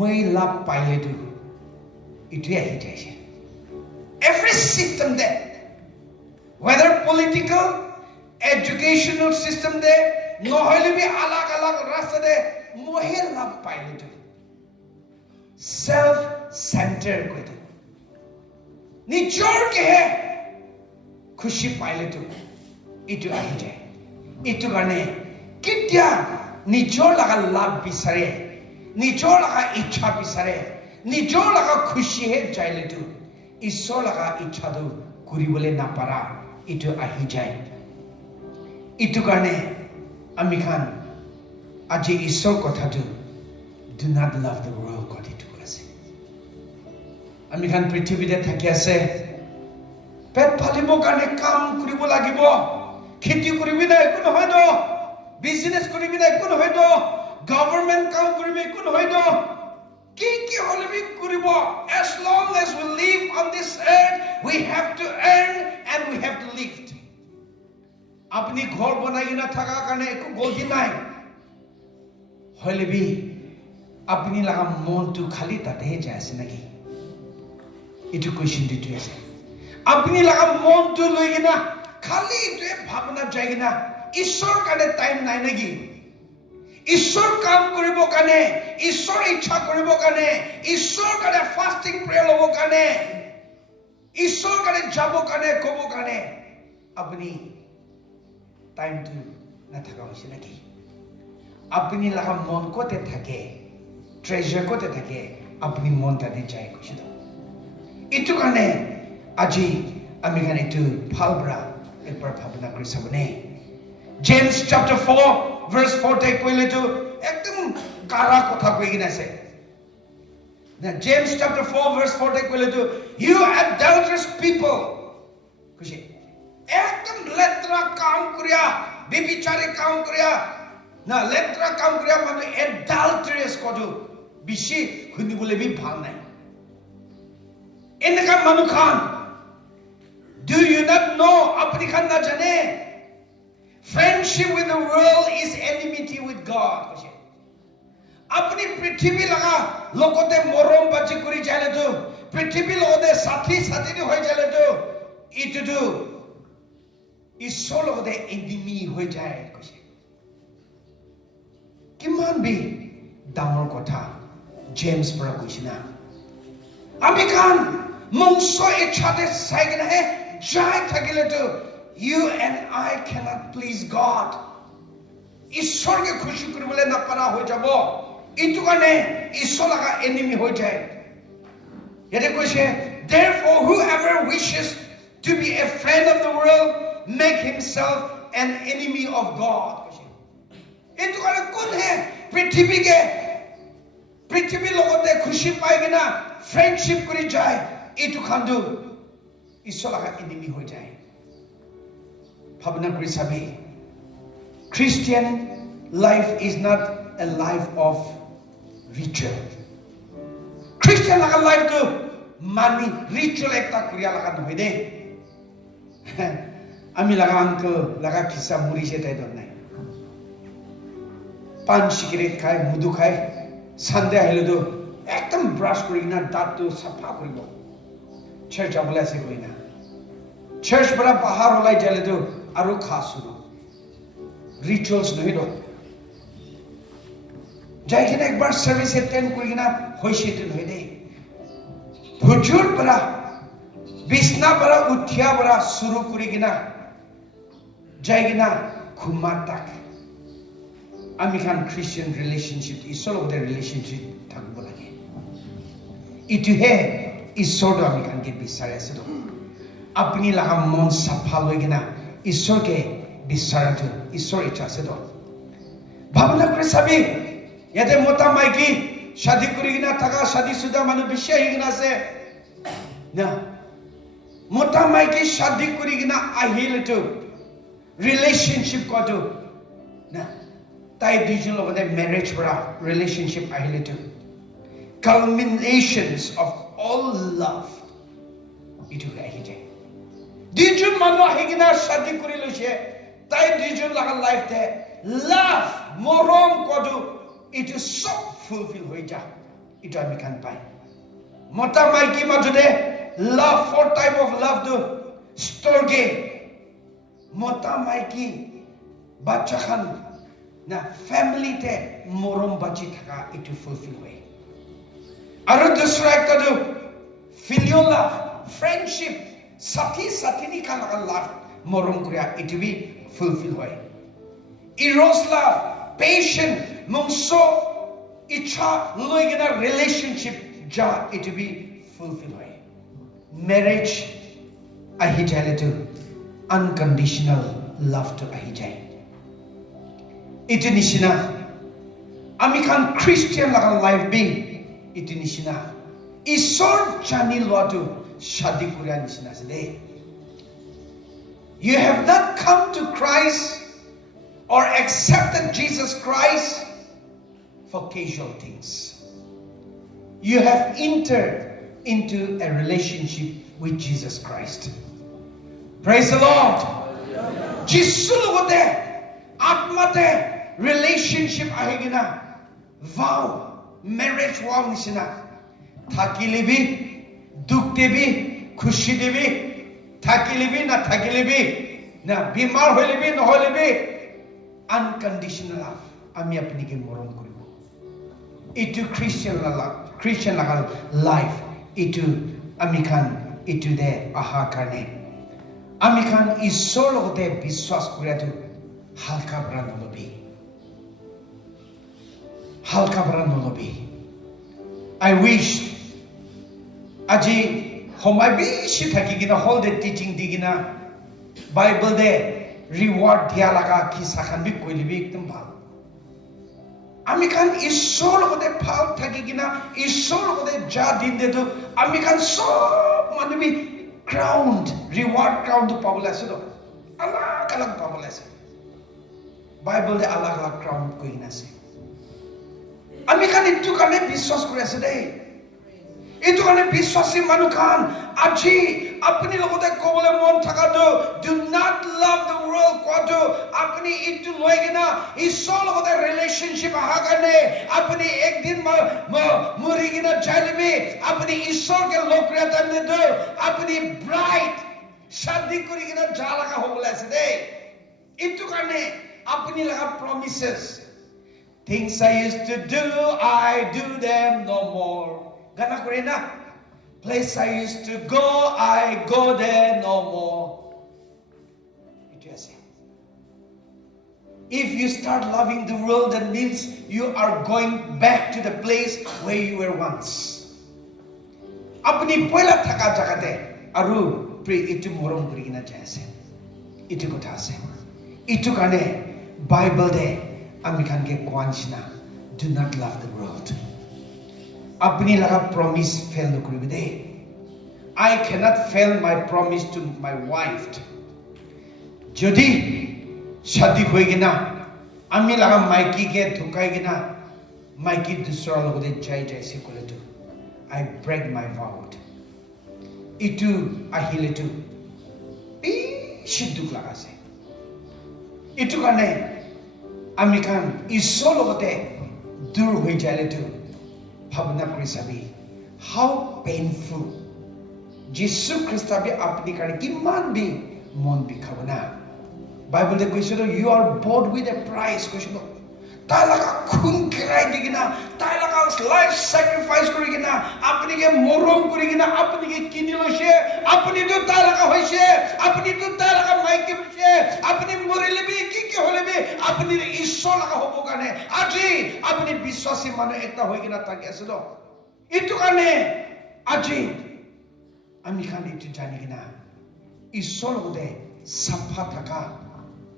moi lab paile tu itu ahi jaise every system there whether political educational system there no hoile bi alag alag rasta de moi lab paile tu self centered koi tu nijor ke hai khushi paile tu itu ahi jai itu karone kitya nijor laga lab bisare nijor laga ichha bisare nijor laga khushi he jaile tu ishor laga ichha du kuribole na para itu ahi jai itu karone ami khan aji ishor kotha tu do not love the world koti tu ase ami khan prithibite thaki ase pet phalibo karone kam kuribo lagibo kheti koribi na ekun hoy do business koribi na ekun hoy do government kam koribi ekun hoy do ki holibi koribo as long as we live on this earth we have to earn and we have to live apni ghor banai na thaka karone eku golti nai holibi apni laga mon tu khali tate he jaise naki itu question ditu ase apni laga mon tu loigina khali itu bhabna jaigina ishor kane time nai naki ishor kam koribo kane ishor ichha koribo kane ishor kane fasting prayer lobo kane ishor kane jabo kane kobo kane apni time tu na thaka hoise naki apni laga mon kote thake treasure kote thake apni mon tate jai kuchido itu kane aji ami kane tu phalbra ekbar bhabna kori sabone James chapter 4 verse 4 te koile tu ekdom kara kotha koi gina ase na James chapter 4 verse 4 te koile tu you adulterous people kushi ekdom letra kaam kuriya bibichare kaam kuriya na letra kaam kuriya manu adulterous kodu bishi khuni bole bi bhal nai enka manu khan do you not know apni khan na jane friendship with the world is enmity with God apni prithibhi laga lokote morom bachi kuri jale to prithibhi lokote sathi sathi ni hoy jale to itu tu ishor lokote enemy hoy jaye kose kiman bi dangor kotha James para kuchina ami khan mongso echate saigna he jai thakile to you and I cannot please God ishor ke khushi koribole na para hoy jabo itu kane ishor laga enemy hoy jay yete koise therefore whoever wishes to be a friend of the world make himself an enemy of God itu kane kon hai prithibhi logote khushi pai gina friendship kori jay itu khandu ishor laga enemy hoy jay bhabna kori sabi Christian life is not a life of ritual Christian laga life to mani ritual ekta kuriya laga nohoi de ami laga uncle laga kisa muri se tai don nai pan cigarette khai mudu khai sunday hile do ekdom brush কৰি না দাঁতটো চাফা কৰিব search যাবলৈ আছে গৈ না search পৰা বাহাৰ ওলাই যালেতো আৰু খাস শুনো ৰিচুৱেলছ নহয় দ যাই কিনে একবাৰ সাৰ্ভিস এটেন্ড কৰি কিনা হৈছে তো নহয় দেই হুজুৰ পৰা বিছনা পৰা উঠিয়া পৰা শুৰু কৰি কিনা যাই কিনা ঘুমা তাক আমি খান খ্ৰীষ্টিয়ান ৰিলেশনশ্বিপ ঈশ্বৰৰ লগত ৰিলেশনশ্বিপ থাকিব লাগে ইটোহে ঈশ্বৰটো আমি খানকে বিচাৰি আছে তো আপুনি লাগা মন চাফা লৈ কিনা ঈশ্বৰকে বিচাৰাটো ঈশ্বৰ ইচ্ছা আছে তো ভাৱনা কৰি চাবি ইয়াতে মতা মাইকী শাদী কৰি কিনা থাকা শাদী শুদা মানুহ বেছি আহি কিনা আছে না মতা মাইকী শাদী কৰি কিনা আহিলেতো ৰিলেশনশ্বিপ কতো না তাই দুইজন লগতে মেৰেজ পৰা ৰিলেশনশ্বিপ আহিলেতো culminations of all love ইটো আহি যায় দুইজন মানুহ আহি কিনা শাদী কৰি লৈছে তাই দুইজন লগা লাইফতে লাভ মৰম কতো ইটো সব ফুলফিল হৈ যায় ইটো আমি খান পাই মতা মাইকী মাজতে love for type of love to ষ্টৰগে মতা মাইকী বাচ্চা খান না ফ্যামিলিতে মৰম বাজি থাকা ইটো ফুলফিল হয় আৰু দুসৰা একটা তো ফিলিয়াল লাভ ফ্ৰেণ্ডশিপ সাথী সাথীনি খান লাভ মৰম কৰিয়া ইটো বি ফুলফিল হয় ইৰছ লাভ পেশেন্ট মংসো ইচ্ছা লৈ কিনা ৰিলেশনশ্বিপ যা ইটো বি ফুলফিল হয় মেৰেজ আহি যালে তো আনকন্ডিশনাল লাভ তো আহি যায় ইটো নিচিনা আমি খান খ্ৰীষ্টিয়ান লাগা লাইফ বি ইটো নিচিনা ঈশ্বৰ জানি লোৱাটো শাদী কৰা নিচিনা আছে দেই you have not come to Christ or accepted Jesus Christ for casual things you have entered into a relationship with Jesus Christ praise the Lord Jesus লগতে আত্মাতে relationship ahigina vow marriage vow nisina থাকিলেবি দুখ দেবি খুশি দেবি থাকিলেবি না থাকিলেবি না বিমার হইলেবি নহলেবি unconditional love আমি আপনাকে মরম করিব ইটো খ্রিস্টান লাইফ ইটো আমি খান ইটো দে আহা কারণে আমি খান ঈশ্বর লগতে বিশ্বাস করিয়াটো হালকা বৰা নলবি হালকা বৰা নলবি I wish আজি সময় বেশি থাকি কিনা হল দে টিচিং দি কিনা বাইবেল দে রিওয়ার্ড দিয়া লাগা কি সাখান বি কইলিবি একদম ভাল আমি খান ঈশ্বর লগতে ভাল থাকি কিনা ঈশ্বর লগতে যা দিন দে তো আমি খান সব মানবি ক্রাউন্ড রিওয়ার্ড ক্রাউন্ড পাবলে আছে তো আলাগ আলাগ পাবলে আছে বাইবেল দে আলাগ আলাগ ক্রাউন্ড কই না আছে আমি খান ইটো কারণে বিশ্বাস করে আছে দেই ইটো কারণে বিশ্বাসী মানুহ খান আজি আপনি লগতে কবলে মন থাকা তো do not love the world কতো আপনি ইটো লৈ কিনা ঈশ্বৰ লগতে ৰিলেশনশ্বিপ আহা কাৰণে আপনি একদিন মৰি কিনা যাইলেবি আপনি ঈশ্বৰকে লগ কৰা টাইম দে আপনি ব্ৰাইট শাদী কৰি কিনা যা লাগা হবলে আছে দেই ইটো কারণে আপনি লাগা promises things I used to do I do them no more gana kore na place I used to go I go there no more it is if you start loving the world that means you are going back to the place where you were once apni poila thaka jagate aru pre itu morom kori kina jai ase itu kotha ase itu kane bible de আমি খানকে কোয়ানছিনা do not love the world আপনি লাগা promise fail নকরিবি দে I cannot fail my promise to my wife যদি শাদী হই গিনা আমি লাগা মাইকি কে ধুকাই গিনা মাইকি দুসরা লগতে যাই যাইছে কলে তো I break my vow ইটু আহিলে তো বেশি দুখ লাগাছে ইটু কারণে আমি খান ঈশ্বৰ লগতে দূৰ হৈ যালে তো ভাবনা কৰি চাবি হাউ পেইনফুল যীশু খ্ৰীষ্টাবে আপুনি কাৰণে কিমান বি মন বিষাব না বাইবেলতে কৈছিল ইউ আৰ বট উইথ এ প্ৰাইচ কৈছিল তাই লগা খুন খেৰাই দি কিনা তাই লগা লাইফ চেক্ৰিফাইচ কৰি কিনা আপুনিকে মৰম কৰি কিনা আপুনিকে কিনি লৈছে আপুনিতো তাই লগা হৈছে আপুনিতো তাই লগা মাইকী হৈছে আপুনি মৰিলে বি কি হ'লে বি আপুনি ঈশ্বৰ লগা হ'ব কাৰণে আজি আপুনি বিশ্বাসী মানুহ এটা হৈ কিনা থাকি আছে ন এইটো কাৰণে আজি আমি খান এইটো জানি কিনা ঈশ্বৰ লগতে চাফা থাকা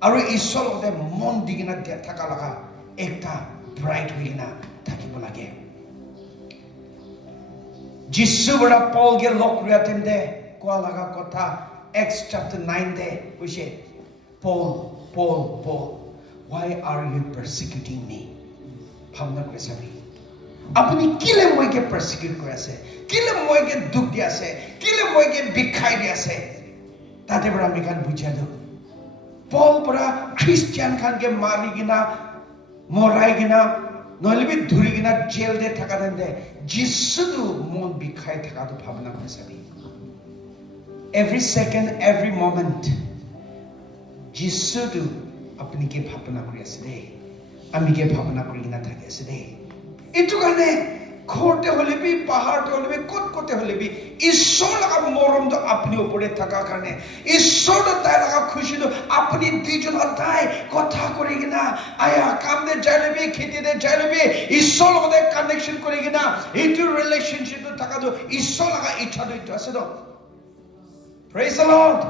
আৰু ঈশ্বৰ লগতে মন দি কিনা থাকা লগা একটা ব্ৰাইট হৈ কিনা থাকিব লাগে যিশু বৰা পলকে লগ ৰিয়াতেন্দে কোৱা লগা কথা Acts chapter 9 দে কৈছে Paul why are you persecuting me ভাবনা কৰি চাবি আপুনি কিলে মইকে persecute কৰি আছে কিলে মইকে দুখ দি আছে কিলে মইকে বিখাই দি আছে তাতে বৰা আমি খান বুঝা দিও পল পৰা খ্ৰীষ্টিয়ান খানকে মাৰি কিনা মৰাই কিনা নহলে বি ধৰি কিনা জেল দে থাকা দে যিশুটো মন বিখাই থাকাটো ভাবনা কৰি চাবি every second every moment যিশুটো আপুনি কি ভাবনা কৰি আছে দে আমি কি ভাবনা কৰি কিনা থাকি আছে দে এইটো কাৰণে ঘৰতে হলে বি পাহাৰতে হলে বি কত হলে বি ঈশ্বৰ লগা মৰমটো আপুনি ওপৰে থাকা কাৰণে ঈশ্বৰটো তাই লগা খুশিটো আপুনি দুইজন তাই কথা কৰি কিনা আয়া কাম দে যাই লবি খেতি দে যাই লবি ঈশ্বৰ লগতে কানেকশ্যন কৰি কিনা এইটো ৰিলেশ্যনশ্বিপটো থাকাটো ঈশ্বৰ লগা ইচ্ছাটো এইটো আছে ন praise the Lord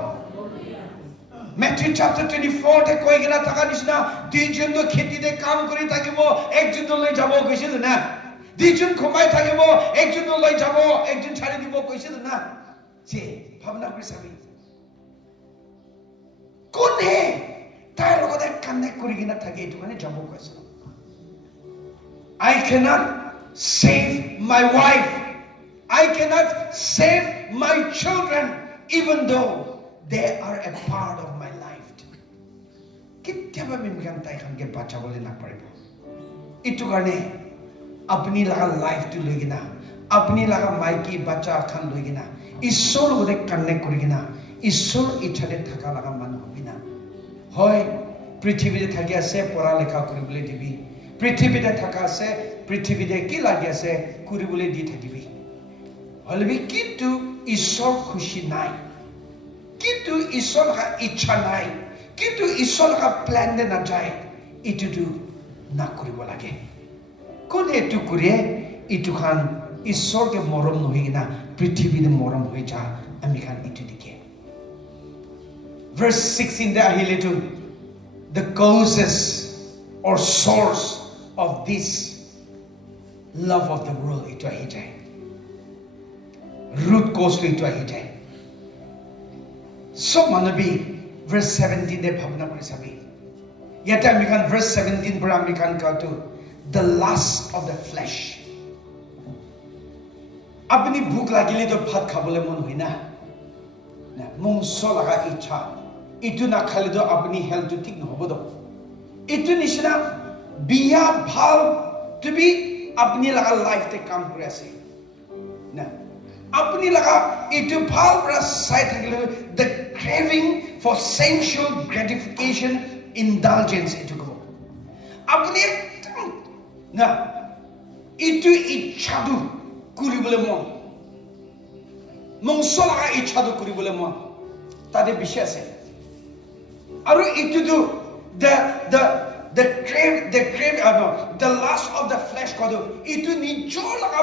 Matthew chapter 24 তে কৈ কিনা থাকা নিচিনা দুইজনটো খেতি দে কাম কৰি থাকিব একজনটো লৈ যাব কৈছিল না দুইজন ঘুমাই থাকিব একজন লৈ যাব একজন ছাড়ি দিব কৈছিল না যে ভাবনা কৰি চাবি কোনে তাই লগতে কানেক্ট কৰি কিনা থাকে এইটো কাৰণে যাব কৈছিল I cannot save my wife I cannot save my children even though they are a part of my life কেতিয়াবা মিমকান তাই খানকে বাঁচাবলৈ নাপাৰিব এইটো কাৰণে अपनी लगा लाइफ तो लेगी ना अपनी लगा मायकी बच्चा खान लेगी ना ईश्वर उधर कनेक्ट करेगी ना ईश्वर इच्छाले थका लगा मन होगी ना होय पृथ्वी दे थकी आसे पढ़ा लिखा करी बोले दिबी पृथ्वी दे थका आसे पृथ्वी दे की लागी आसे करी बोले दी थकीबी हलबी किंतु ईश्वर खुशी नाई किंतु ईश्वर का इच्छा नाई किंतु ईश्वर का प्लान दे ना जाए इतु ना करी बोला के কোন এটু করে ইটু খান ঈশ্বরকে মরম নহি না পৃথিবীতে মরম হয়ে যা আমি খান ইটু দিকে verse 16 দে আহিলে তো the causes or source of this love of the world ইটু আহি যায় root cause to ইটু আহি যায় সব মানবী verse 17 দে ভাবনা কৰি চাবি ইয়াতে আমি খান verse 17 পৰা আমি খান কাটো the lust of the flesh अपनी भूख लागिले तो भात खाबले मन होई ना मंसो लगा इच्छा इतु ना खाले तो अपनी हेल्थ तो ठीक न होबो दो इतु निशना बिया भाव to be अपनी लगा लाइफ ते काम करे आसे ना अपनी लगा इतु भाव रा साइड থাকিলে the craving for sensual gratification indulgence इतु को अपनी না ইটু ইচ্ছাটো কৰিবলৈ মন মংস লগা ইচ্ছাটো কৰিবলৈ মন তাতে বেছি আছে আৰু ইটুটো the lust of the flesh কদো ইটু নিজৰ লগা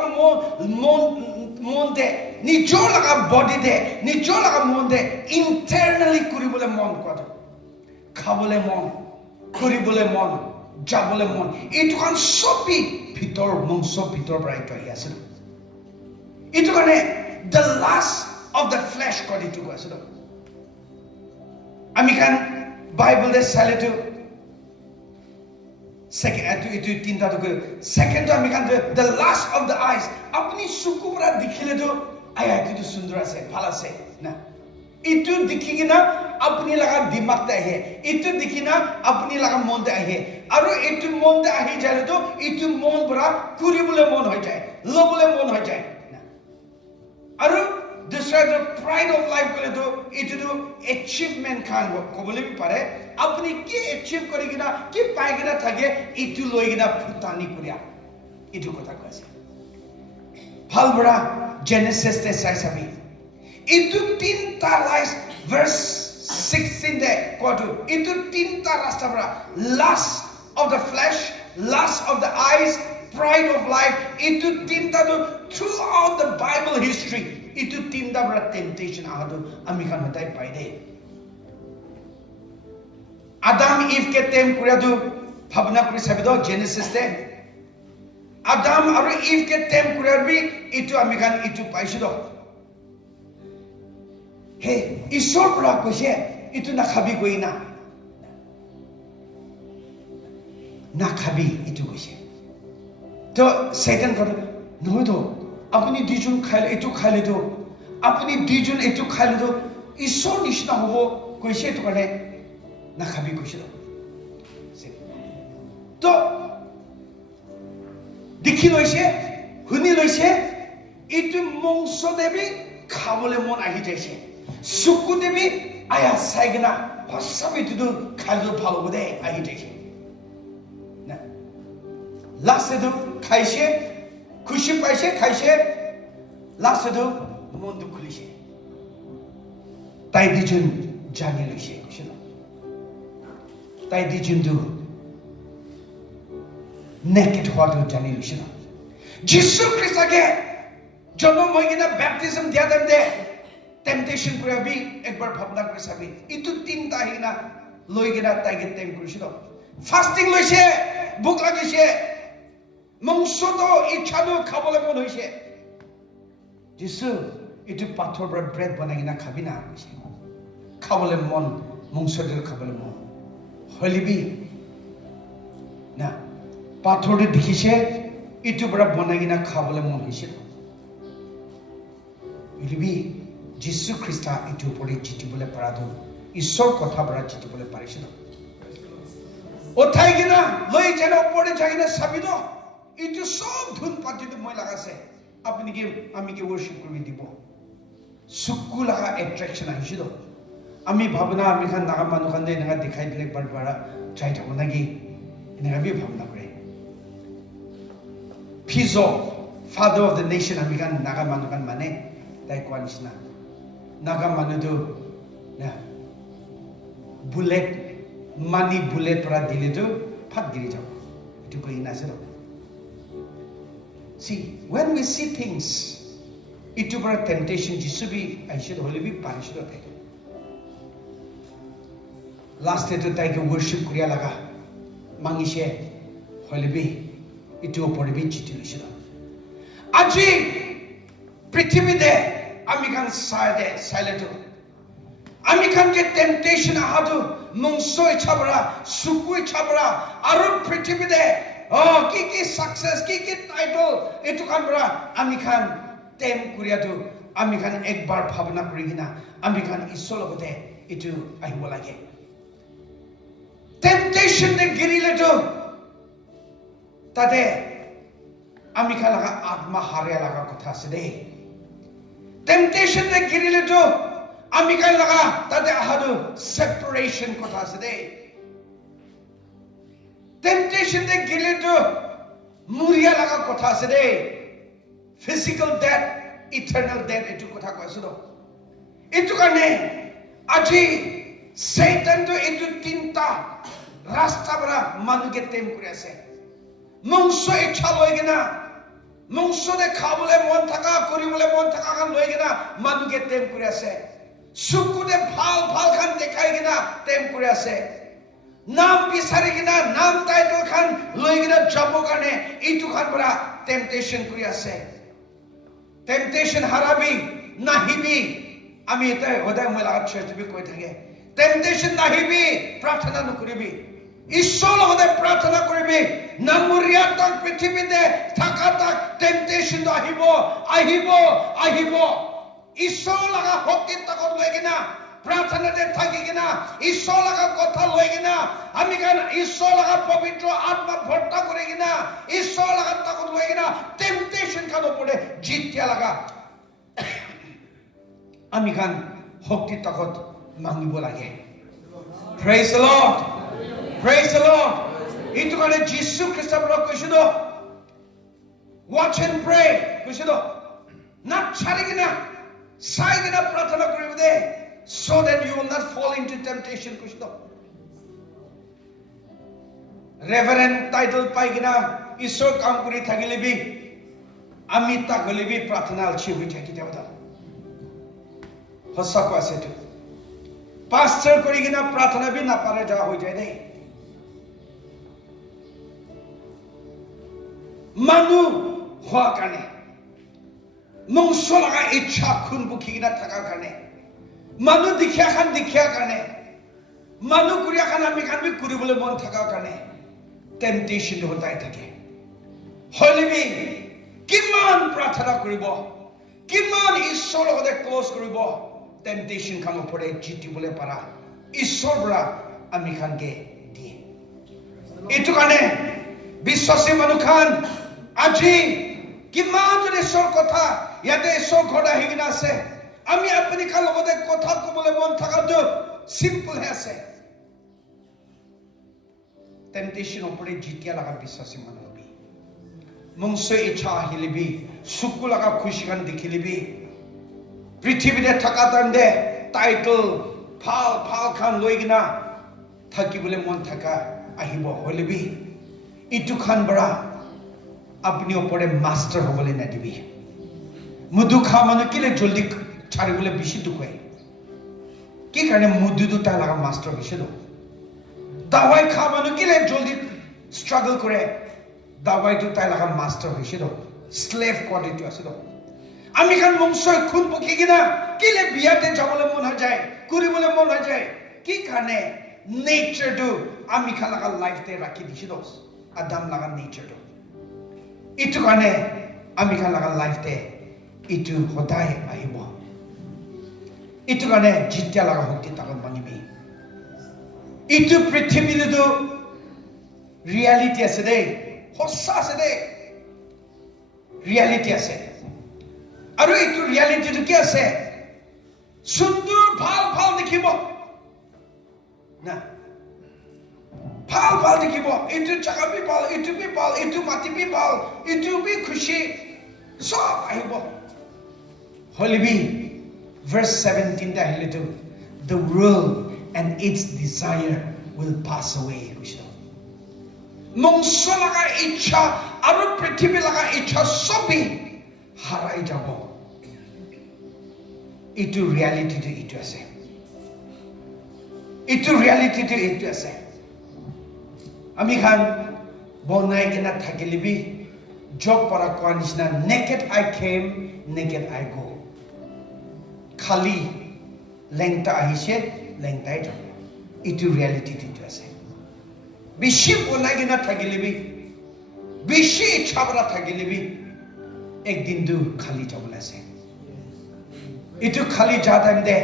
মন দে নিজৰ লগা বডি দে নিজৰ লগা মন দে ইন্টাৰনালি কৰিবলৈ মন কদো খাবলৈ মন কৰিবলৈ মন যাবলৈ মন এইটো কান সবি ভিতৰ মংস ভিতৰ পৰা এইটো আহি আছে এইটো কাৰণে the lust of the flesh কয় এইটো কৈ আছে আমি কান বাইবেল দে চালে তো সেকেন্ড এইটো তিনটা তো সেকেন্ড আমি কান the lust of the eyes আপুনি চকু পৰা দেখিলে তো আয়া এইটো সুন্দৰ আছে ভাল আছে না ইটো দেখি কিনা আপুনি লগা দিমাগতে আহে, ইটো দেখি না আপুনি লগা মনতে আহে, আৰু এইটো মনতে আহি যায়তো ইটো মন পৰা কৰিবলৈ মন হৈ যায়, ল'বলৈ মন হৈ যায়। আৰু দুসৰা প্ৰাইড অফ লাইফ ক'লেতো এইটোতো এচিভমেণ্ট খান ক'বলৈ পাৰে। আপুনি কি এচিভ কৰি কিনা কি পাই কিনা থাকে এইটো লৈ কিনা ফুটানি কৰিয়া, এইটো কথা কৈ আছে। ভাল বৰা জেনেচিছতে চাই চাবি, এইটো 3টা লাইফ ভাৰ্ছ 16 দে কোৱাটো, এইটো 3টা ৰাস্তা পৰা last of the flesh, last of the eyes, pride of life, itu tinta tu throughout the Bible history, itu tinta bara temptation ahadu ami kan hotai pai de. Adam Eve ke tem kuria tu bhabna kuri sabido Genesis te, Adam aru Eve ke tem kuria bi itu ami kan itu paisido. Hey, isor pura koise itu na khabi koi na khabi itu koise. তো শয়তান করে নহয় তো আপনি দুইজন খাইলে এটু খাইলে তো আপনি দুইজন এটু খাইলে তো ঈশ্বর নিচিনা হব কৈছে, এটু কাৰণে নাখাবি কৈছে। তো দেখি লৈছে, শুনি লৈছে, এইটো মংস দেৱী খাবলৈ মন আহি যাইছে, চকু দেৱী আয়া চাই কিনা সঁচাকৈ এইটোতো খাইলে ভাল হ'ব দে আহি যাইছে। লাষ্টে খাইছে, খুশি পাইছে, খাইছে, লাষ্টে মনটো খুলিছে, তাই দুজন জানি লৈছে কৈছে, তাই দুজনটো নেকেড হোৱাটো জানি লৈছে। যীশু খ্ৰীষ্টকে জন্ম হৈ কিনে বেপ্টিজম দিয়া টাইমতে টেম্পটেশ্যন কৰাবি একবাৰ ভাৱনা কৰি চাবি, ইটো 3টা আহি কিনা লৈ কিনা তাইকে টেম কৰিছিল। ফাষ্টিং লৈছে, ভোক লাগিছে, মংসটো ইচ্ছাটো খাবলৈ মন হৈছে, যীশু এইটো পাথৰ পৰা ব্ৰেড বনাই কিনা খাবি না কৈছে, খাবলৈ মন, মংসটো খাবলৈ মন হলিবি না, পাথৰটো দেখিছে এইটো পৰা বনাই কিনা খাবলৈ মন হৈছিল। হলিবি যীশু খ্ৰীষ্ট এইটোৰ ওপৰত জিতিবলৈ পৰাটো ঈশ্বৰ কথা পৰা জিতিবলৈ পাৰিছিল। উঠাই কিনা লৈ যেনে ওপৰতে যাই কিনা চাবিদ, এইটো সব ধুন পাতিটো মই লাগাছে, আপনি কি আমি কি ওয়ার্শিপ করবি দিব, চকু লাগা এট্রাকশন আহিছিল। আমি ভাবনা আমি খান নাগা মানুহ খান এনেকা দেখাই দিলে একবাৰ বাৰা চাই থাকো নাকি, এনেকা বি ভাবনা কৰে। ফিজো ফাদার অফ দ্য নেশন আমি খান নাগা মানুহ খান মানে তাই কোৱা নিচিনা, নাগা মানুহটো বুলেট মানি বুলেট পৰা দিলেতো ফাট গিৰি যাব, এইটো কৈ নাছিল। See, when we see things, itu bara temptation jisu bi aishid hole bi parishid hote. Last day to take worship kriya laga, mangishe hole bi itu opore bi chiti lishida. Aji prithvi de ami kan silent. Ami kan ke temptation ahadu mungso ichabara, suku ichabara, aru prithvi de কি success কি title এইটো কাম পৰা আমি খান টেম কৰিয়াটো আমি খান একবাৰ ভাৱনা কৰি কিনা আমি খান ঈশ্বৰৰ লগতে এইটো আহিব লাগে। টেম্পটেশ্যন দে গিৰিলেতো তাতে আমি খান লগা আত্মা হাৰিয়া লগা কথা আছে দেই। টেম্পটেশ্যন দে গিৰিলেতো আমি খান লগা তাতে আহাটো সেপাৰেশ্যন কথা আছে দেই। টেম্পটেশ্যন দে গিলেটো মুৰিয়া লগা কথা আছে দেই, ফিজিক্যাল ডেথ, ইটাৰনেল ডেথ, এইটো কথা কৈছো। এইটো কাৰণে আজি শয়তানটো এইটো 3টা ৰাস্তা পৰা মানুহকে টেম কৰি আছে। মংস ইচ্ছা লৈ কিনা, মংসতে খাবলৈ মন থকা, কৰিবলৈ মন থকা খান লৈ কিনা মানুহকে টেম কৰি আছে। চকুতে ভাল ভাল খান দেখাই কিনা টেম কৰি আছে। নাম বিচাৰি কিনা নাম টাইটল খান লৈ কিনা যাব কাৰণে এইটো খান পৰা টেম্পটেশ্যন কৰি আছে। টেম্পটেশ্যন হাৰাবি নাহিবি, আমি এটা সদায় মই লাগাত চেষ্টা কৈ থাকে, টেম্পটেশ্যন নাহিবি প্ৰাৰ্থনা নকৰিবি, ঈশ্বৰৰ লগতে প্ৰাৰ্থনা কৰিবি। নামৰীয়া তাক পৃথিৱীতে থকা তাক টেম্পটেশ্যনটো আহিব আহিব আহিব। ঈশ্বৰ লগা শক্তি তাকত লৈ কিনা প্ৰাৰ্থনাতে থাকি কিনা ঈশ্বৰ লগা কথা লৈ কিনা আমি কান ঈশ্বৰ লগা পবিত্ৰ আত্মা ভৰ্তা কৰি কিনা ঈশ্বৰ লগা তাকত লৈ কিনা টেম্পটেশন খান ওপৰে জিতিয়া লগা আমি কান শক্তি তাকত মাগিব লাগে praise the lord praise the lord এইটো কাৰণে যীশু খ্ৰীষ্টৰ পৰা কৈছিল watch and pray কৈছিল না ছাড়ি কিনা চাই কিনা প্ৰাৰ্থনা কৰিব দে so that you will not fall into temptation কৈছিল ৰেভাৰেণ্ড টাইটেল পাই কিনা ঈশ্বৰ কাম কৰি থাকিলেবি আমি তাক হলেবি প্ৰাৰ্থনা আলচি হৈ থাকি যাব সঁচাকৈ আছে এইটো পাষ্টাৰ কৰি কিনা প্ৰাৰ্থনা বি নাপাৰে যা হৈ যায় দেই মানুহ হোৱা কাৰণে মংস লগা ইচ্ছা খুন বুকি কিনা থকাৰ কাৰণে মানুহ দেখিয়া কাৰণে মানুহ কৰিয়া খান আমি খান বি কৰিবলৈ মন থকাৰ কাৰণে টেম্পটেশন হতাই থাকে হলিবি কিমান প্ৰাৰ্থনা কৰিব কিমান ঈশ্বৰৰ লগতে ক্লোজ কৰিব টেম্পটেশন খান ওপৰে জিতিবলৈ পাৰা ঈশ্বৰ পৰা আমি খানকে দিয়ে এইটো কাৰণে বিশ্বাসী মানুহ খান আজি কিমান যদি ঈশ্বৰ কথা ইয়াতে ঈশ্বৰ ঘৰত আহি কিনা আছে আমি আপুনি খান লগতে কথা ক'বলৈ মন থকাটো সিম্পল হে আছে টেম্পটেশন ওপৰে জিতিয়া লগা বিশ্বাসী মানুহ হবি মংস ইচ্ছা আহিলিবি সুকু লগা খুশি খান দেখিলিবি পৃথিৱীতে থকা টাইমতে টাইটেল ভাল ভাল খান লৈ কিনা থাকিবলৈ মন থকা আহিব হলিবি ইটো খান বৰা আপুনি ওপৰে মাষ্টাৰ হ'বলৈ নাদিবি মধু খা মানুহ কিলে জলদি ছাড়িবলৈ বেছি দুখ হয় কি কাৰণে মধুটো তাৰ লগা মাষ্টাৰ হৈছিল দাৱাই খা মানুহ কিলে জলদি ষ্ট্ৰাগল কৰে দাৱাইটো তাই লগা মাষ্টাৰ হৈছিল স্লেভ কোৱালিটি আছিল আমি খান মংসই খুন পকি কিনা কিলে বিয়াতে যাবলৈ মন হৈ যায় কৰিবলৈ মন হৈ যায় কি কাৰণে নেচাৰটো আমি খান লগা লাইফতে ৰাখি দিছিল আদাম লগা নেচাৰটো ইটো কাৰণে আমি খান লগা লাইফতে ইটো সদায় আহিব ইটো কাৰণে জিতিয়া লগা শক্তি তাকত মানিবি ইটো পৃথিৱীটো ৰিয়েলিটি আছে দেই সঁচা আছে দেই ৰিয়েলিটি আছে আৰু এইটো ৰিয়েলিটিটো কি আছে সুন্দৰ ভাল ভাল দেখিব না ভাল ভাল দেখিব এইটো জাগা বি ভাল এইটো বি ভাল এইটো মাটি বি ভাল এইটো বি খুশি সব আহিব হলিবি verse 17 টা আহিলেতো the world and its desire will pass away কৈছিল মংস লগা ইচ্ছা আৰু পৃথিৱী লগা ইচ্ছা সবই হাৰাই যাব এইটো ৰিয়েলিটিটো এইটো আছে এইটো ৰিয়েলিটিটো এইটো আছে আমি খান বনাই কিনা থাকিলিবি জব পৰা কোৱা নিচিনা naked I came naked I go খালি লেংটা আহিছে লেংটাই যাব এইটো ৰিয়েলিটিটো এইটো আছে বেছি বনাই কিনা থাকিলিবি বেছি ইচ্ছা পৰা থাকিলিবি একদিনটো খালি যাবলৈ আছে এইটো খালি যা টাইম দে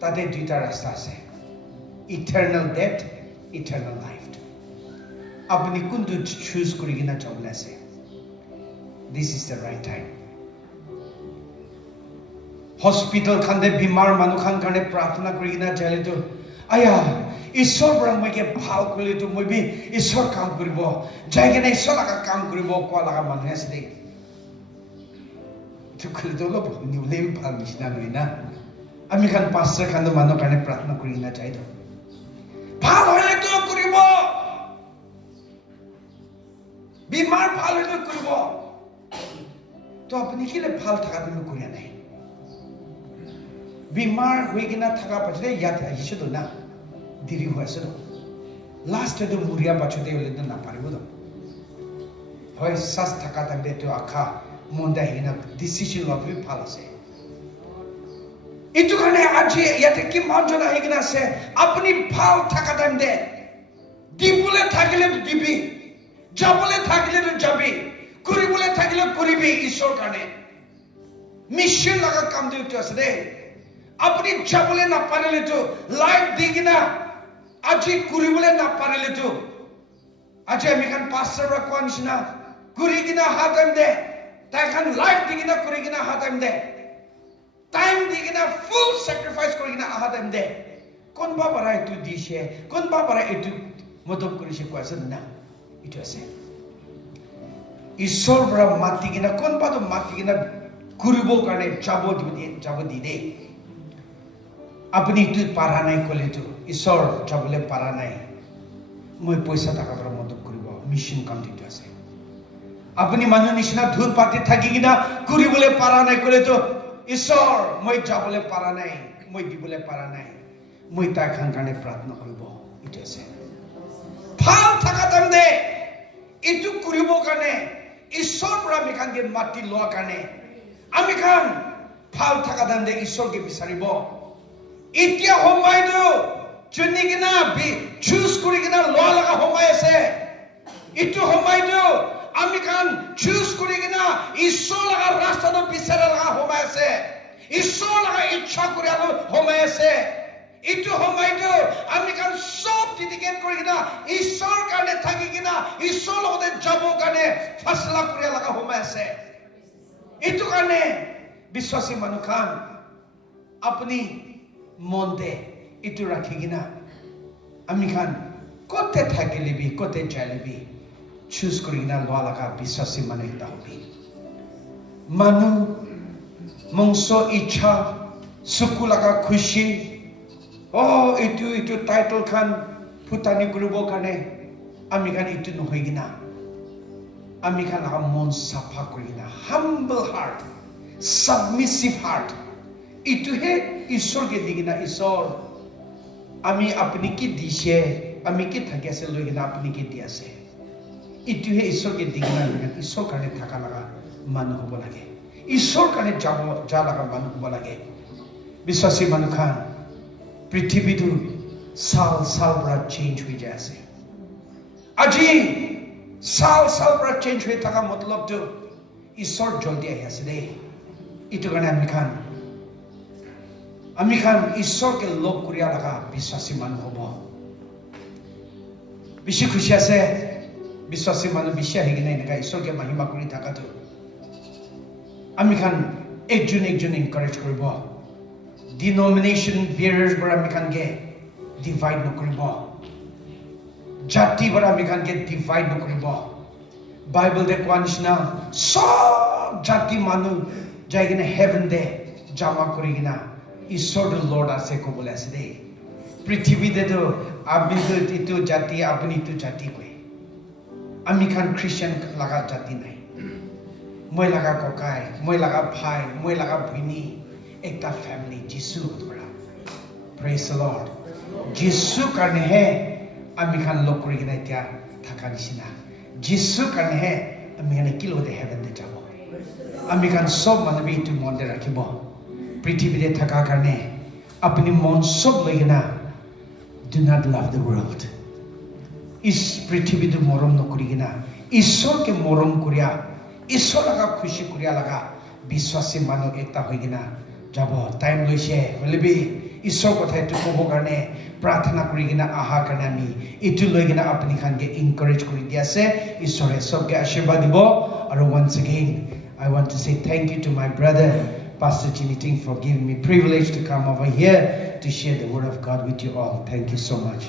তাতে দুইটা ৰাস্তা আছে ইটাৰনেল ডেথ ইটাৰনেল লাইফ আপুনি কোনটো চুজ কৰি কিনা যাবলৈ আছে this is the right time hospital খানে বিমাৰ মানুহ খান কাৰণে প্ৰাৰ্থনা কৰি কিনা যালেতো আয়া ঈশ্বৰ পৰা মই ভাল কৰিলেতো মই বি ঈশ্বৰ কাম কৰিব যাই কিনে ঈশ্বৰ লগা কাম কৰিব কোৱা লগা মানুহ আছে দেই এইটো কৰিলেতো অলপ শুনিবলৈ ভাল নিচিনা নহয় না আমি খান পাষ্টাৰ খান মানুহৰ কাৰণে প্ৰাৰ্থনা কৰি কিনা যাই দিওঁ ভাল হ'লেতো কৰিব বিমাৰ ভাল হ'লে কৰিব তো আপুনি কিলে ভাল থকাটো নকৰিয়া নাই বিমাৰ হৈ কিনা থকা পাছতে ইয়াত আহিছেতো না দেৰি হৈ আছে লাষ্টটো মৰিয়া পাছতে হ'লেতো নাপাৰিব হয় চাচ থকা টাইমতে আশা মনতে আহি কিনা ডিচিশ্যন লোৱাটো ভাল আছে এইটো কাৰণে আজি ইয়াতে কিমানজন আহি কিনা আছে আপুনি ভাল থকা টাইমতে দিবলৈ থাকিলে দিবি যাবলৈ থাকিলেতো যাবি কৰিবলৈ থাকিলে কৰিবি ঈশ্বৰ কাৰণে mission laga kam de itu ase de apni jabole na parele to life digina aji kuribole na parele to aji amikan pastor ra konshina kurigina hatam de tai khan life digina kurigina hatam de time digina full sacrifice kurigina hatam de kon ba bara itu dishe kon ba bara itu modob kurishe ko ase na itu ase Isor bra mati gina kon pa to mati gina kuribo karne jabo di de apni tu para nai kole tu Isor jabole para nai moi paisa taka bra modob kuribo mission kam di ase apni manu nishna dhun pati thaki gina kuribole para nai kole to Isor moi jabole para nai moi dibole para nai moi ta khan karne pratna koribo itu ase phal thaka tam de itu kuribo karne Isor pra amikan ge mati loa karne amikan phal thaka dande Isor ge bisaribo itia homai do chuni gina bi choose kuri gina loa laga homai ase itu homai do amikan choose kuri gina Isor laga rasta do bisara laga homai ase Isor laga ichha kuri alo homai ase itu homai do amikan sob dedicate kuri gina Isor karne thaki gina Isor logode jabo karne fasla kuri laga homai ase itu karne biswasi manukan apni monde itu rakhi gina amikan kote thaki libi kote jalibi choose kuri gina loa laga biswasi manu ita hobi manu mongso ichha suku laga khushi oh itu title kan putani grubo kane amikan itu nohoi gina amikan laga mon safa kuri gina humble heart submissive heart itu he Isor ke digina Isor ami apni ki dishe ami ki thake ase loi gina apni ki diase itu he Isor ke digina Isor kane thaka laga manu hobo lage Isor kane jabo ja laga manu hobo lage biswasi manu khan पृथ्वी तो साल साल बड़ा change हुई जैसे अजी साल साल बड़ा चेंज हुई तका मतलब तो ईश्वर जल्दी आया से दे इतो करने अमिकान ईश्वर के लोग कुरिया लगा विश्वासी मानु होबो विशि खुशिया से विश्वासी मानु विषय है कि नहीं नका ईश्वर के महिमा कुरी तका तो अमिकान एक जन encourage करिबो denomination bearers bara amikan ge divide no koribo jati bara amikan ge divide no koribo bible de kwanishna so jati manu jaigina heaven de jama korigina Isor the Lord ase ko bole ase de prithvi de to abin to itu jati apni tu jati koi amikan Christian laga jati nai moi laga kokai moi laga bhai moi laga bhini ekta family Jisu bra praise the Lord Jisu karne hai amikan lok kuri gina tia thaka nisina Jisu karne hai amikan kilo de heaven de jabo amikan sob manabi tu monde rakhibo prithvi de thaka karne apni mon sob legina do not love the world is prithvi de morom no kuri gina Isor ke morom kuriya Isor laga khushi kuriya laga biswasi manu ekta hoi gina jabo time loise bolibi Isor kotha tu kobo karne प्रार्थना करी गिना आहा करना मी इतु लोग गिना अपनी खान के encourage करी दिया से ईश्वर सब के आशीर्वाद दिबो और once again I want to say thank you to my brother Pastor Jimmy Ting for giving me privilege to come over here to share the word of God with you all. Thank you so much.